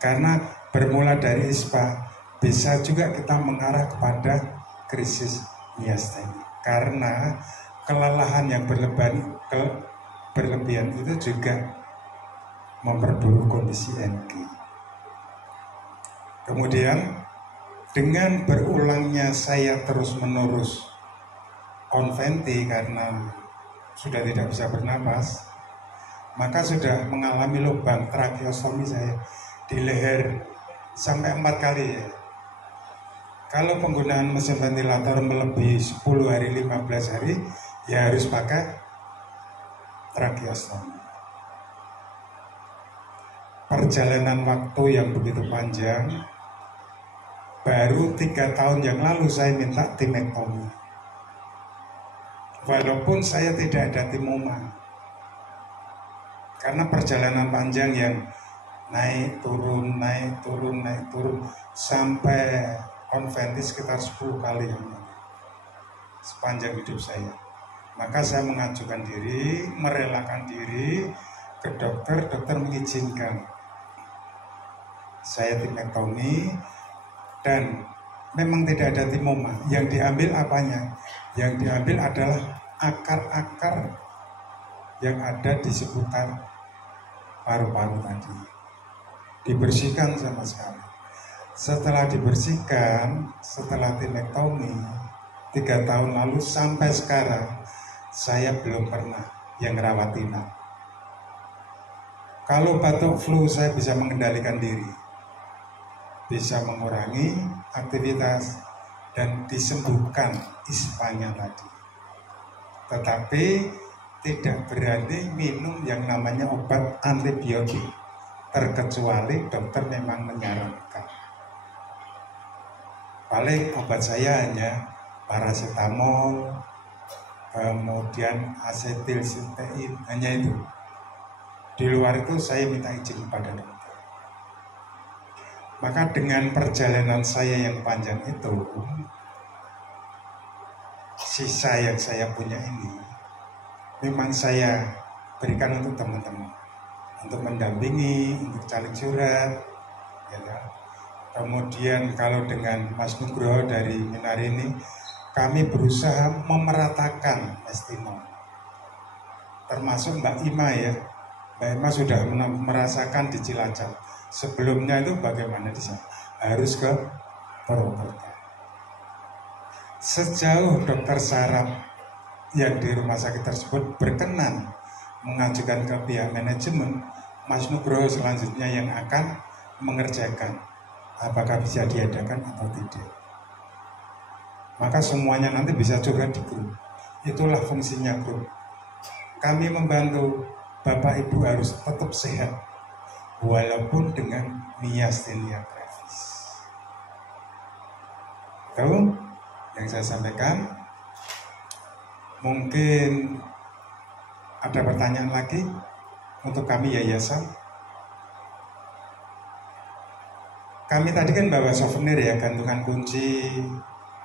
Karena bermula dari ISPA bisa juga kita mengarah kepada krisis miastenia. Karena kelelahan yang berlebihan itu juga memperburuk kondisi MG. Kemudian dengan berulangnya saya terus-menerus on venti karena sudah tidak bisa bernapas, maka sudah mengalami lubang tracheostomi saya di leher sampai 4 kali ya. Kalau penggunaan mesin ventilator melebihi 10 hari, 15 hari, ya harus pakai tracheostomi. Perjalanan waktu yang begitu panjang, baru 3 tahun yang lalu saya minta timektomi. Walaupun saya tidak ada timoma, karena perjalanan panjang yang naik turun sampai on venti sekitar 10 kali sepanjang hidup saya. Maka saya mengajukan diri, merelakan diri ke dokter, dokter mengizinkan saya timektomi dan memang tidak ada timoma. Yang diambil apanya? Yang diambil adalah akar-akar yang ada di seputar paru-paru tadi. Dibersihkan sama sekali. Setelah dibersihkan, setelah timektomi 3 tahun lalu sampai sekarang, saya belum pernah yang rawat inap. Kalau batuk flu saya bisa mengendalikan diri, bisa mengurangi aktivitas dan disembuhkan ispanya tadi. Tetapi tidak berani minum yang namanya obat antibiotik, terkecuali dokter memang menyarankan. Paling obat saya hanya paracetamol, kemudian asetilsistein, hanya itu. Di luar itu saya minta izin kepada dokter. Maka dengan perjalanan saya yang panjang itu, sisa yang saya punya ini memang saya berikan untuk teman-teman, untuk mendampingi, untuk cari surat, ya kan? Kemudian kalau dengan Mas Nugroho dari Minar ini, kami berusaha memeratakan Mestino. Termasuk Mbak Ima ya. Mbak Ima sudah merasakan di Cilacap. Sebelumnya itu bagaimana di sana? Harus ke Purwokerto. Sejauh dokter saraf yang di rumah sakit tersebut berkenan mengajukan ke pihak manajemen, Mas Nugroho selanjutnya yang akan mengerjakan apakah bisa diadakan atau tidak. Maka semuanya nanti bisa juga di grup. Itulah fungsinya grup. Kami membantu Bapak Ibu harus tetap sehat walaupun dengan miastenia gravis. Tahu yang saya sampaikan? Mungkin ada pertanyaan lagi untuk kami yayasan. Kami tadi kan bawa souvenir ya, gantungan kunci,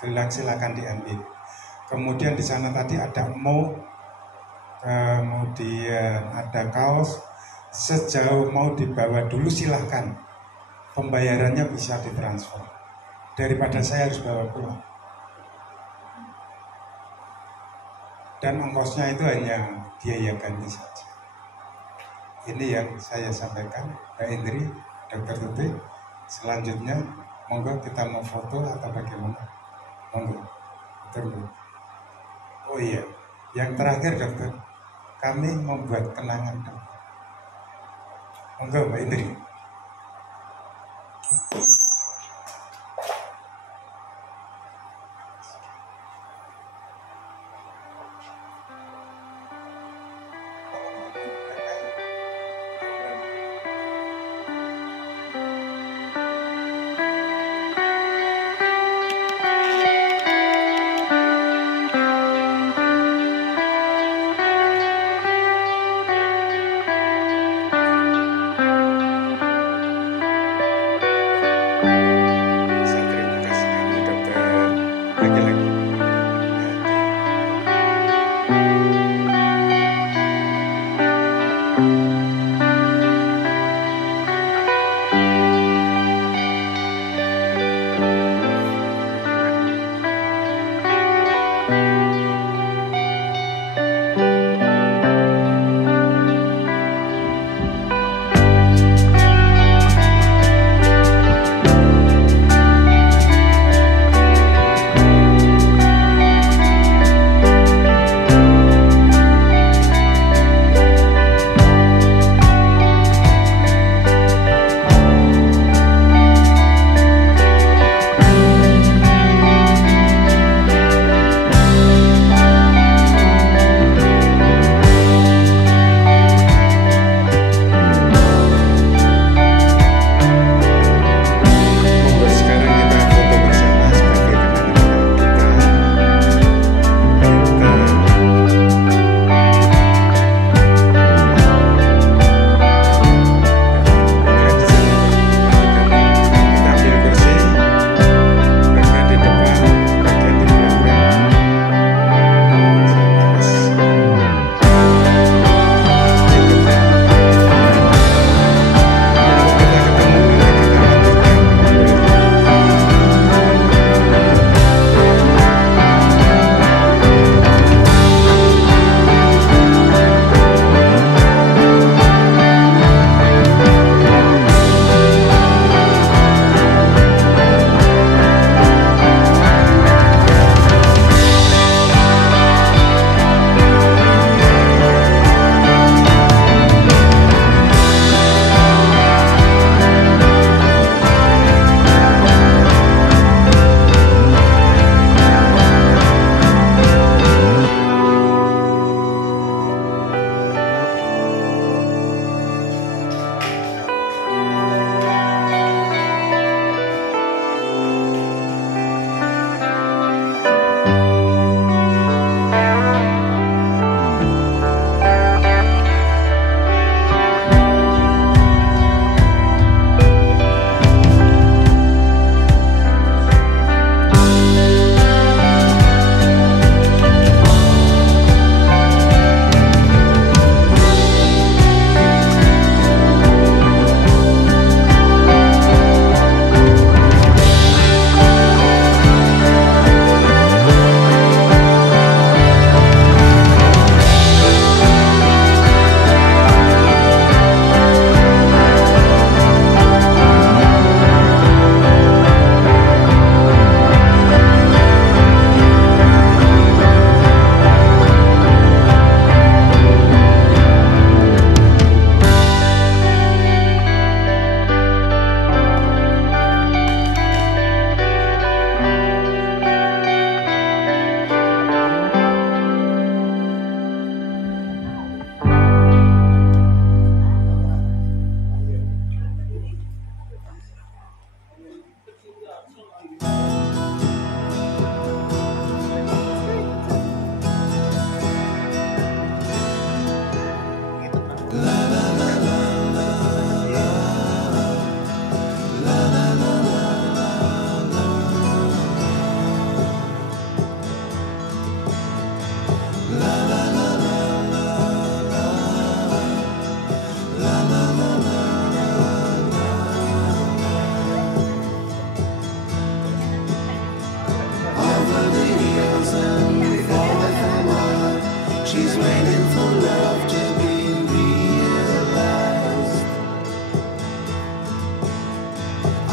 gelang, silakan diambil. Kemudian di sana tadi ada mug, kemudian ada kaos. Sejauh mau dibawa dulu silahkan. Pembayarannya bisa ditransfer. Daripada saya harus bawa pulang. Dan ongkosnya itu hanya biaya ganti saja. Ini yang saya sampaikan, Pak Indri, Dr. Tuti. Selanjutnya, monggo kita mau foto atau bagaimana? Monggo, betul. Oh iya, yang terakhir dokter, kami membuat kenangan dokter. Monggo Pak Indri.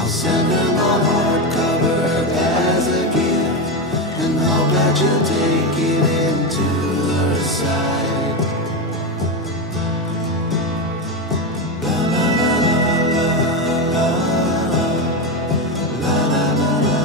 I'll send her my heart covered as a gift, and I'll bet you'll take it into her side. La la la la la la la la la la la.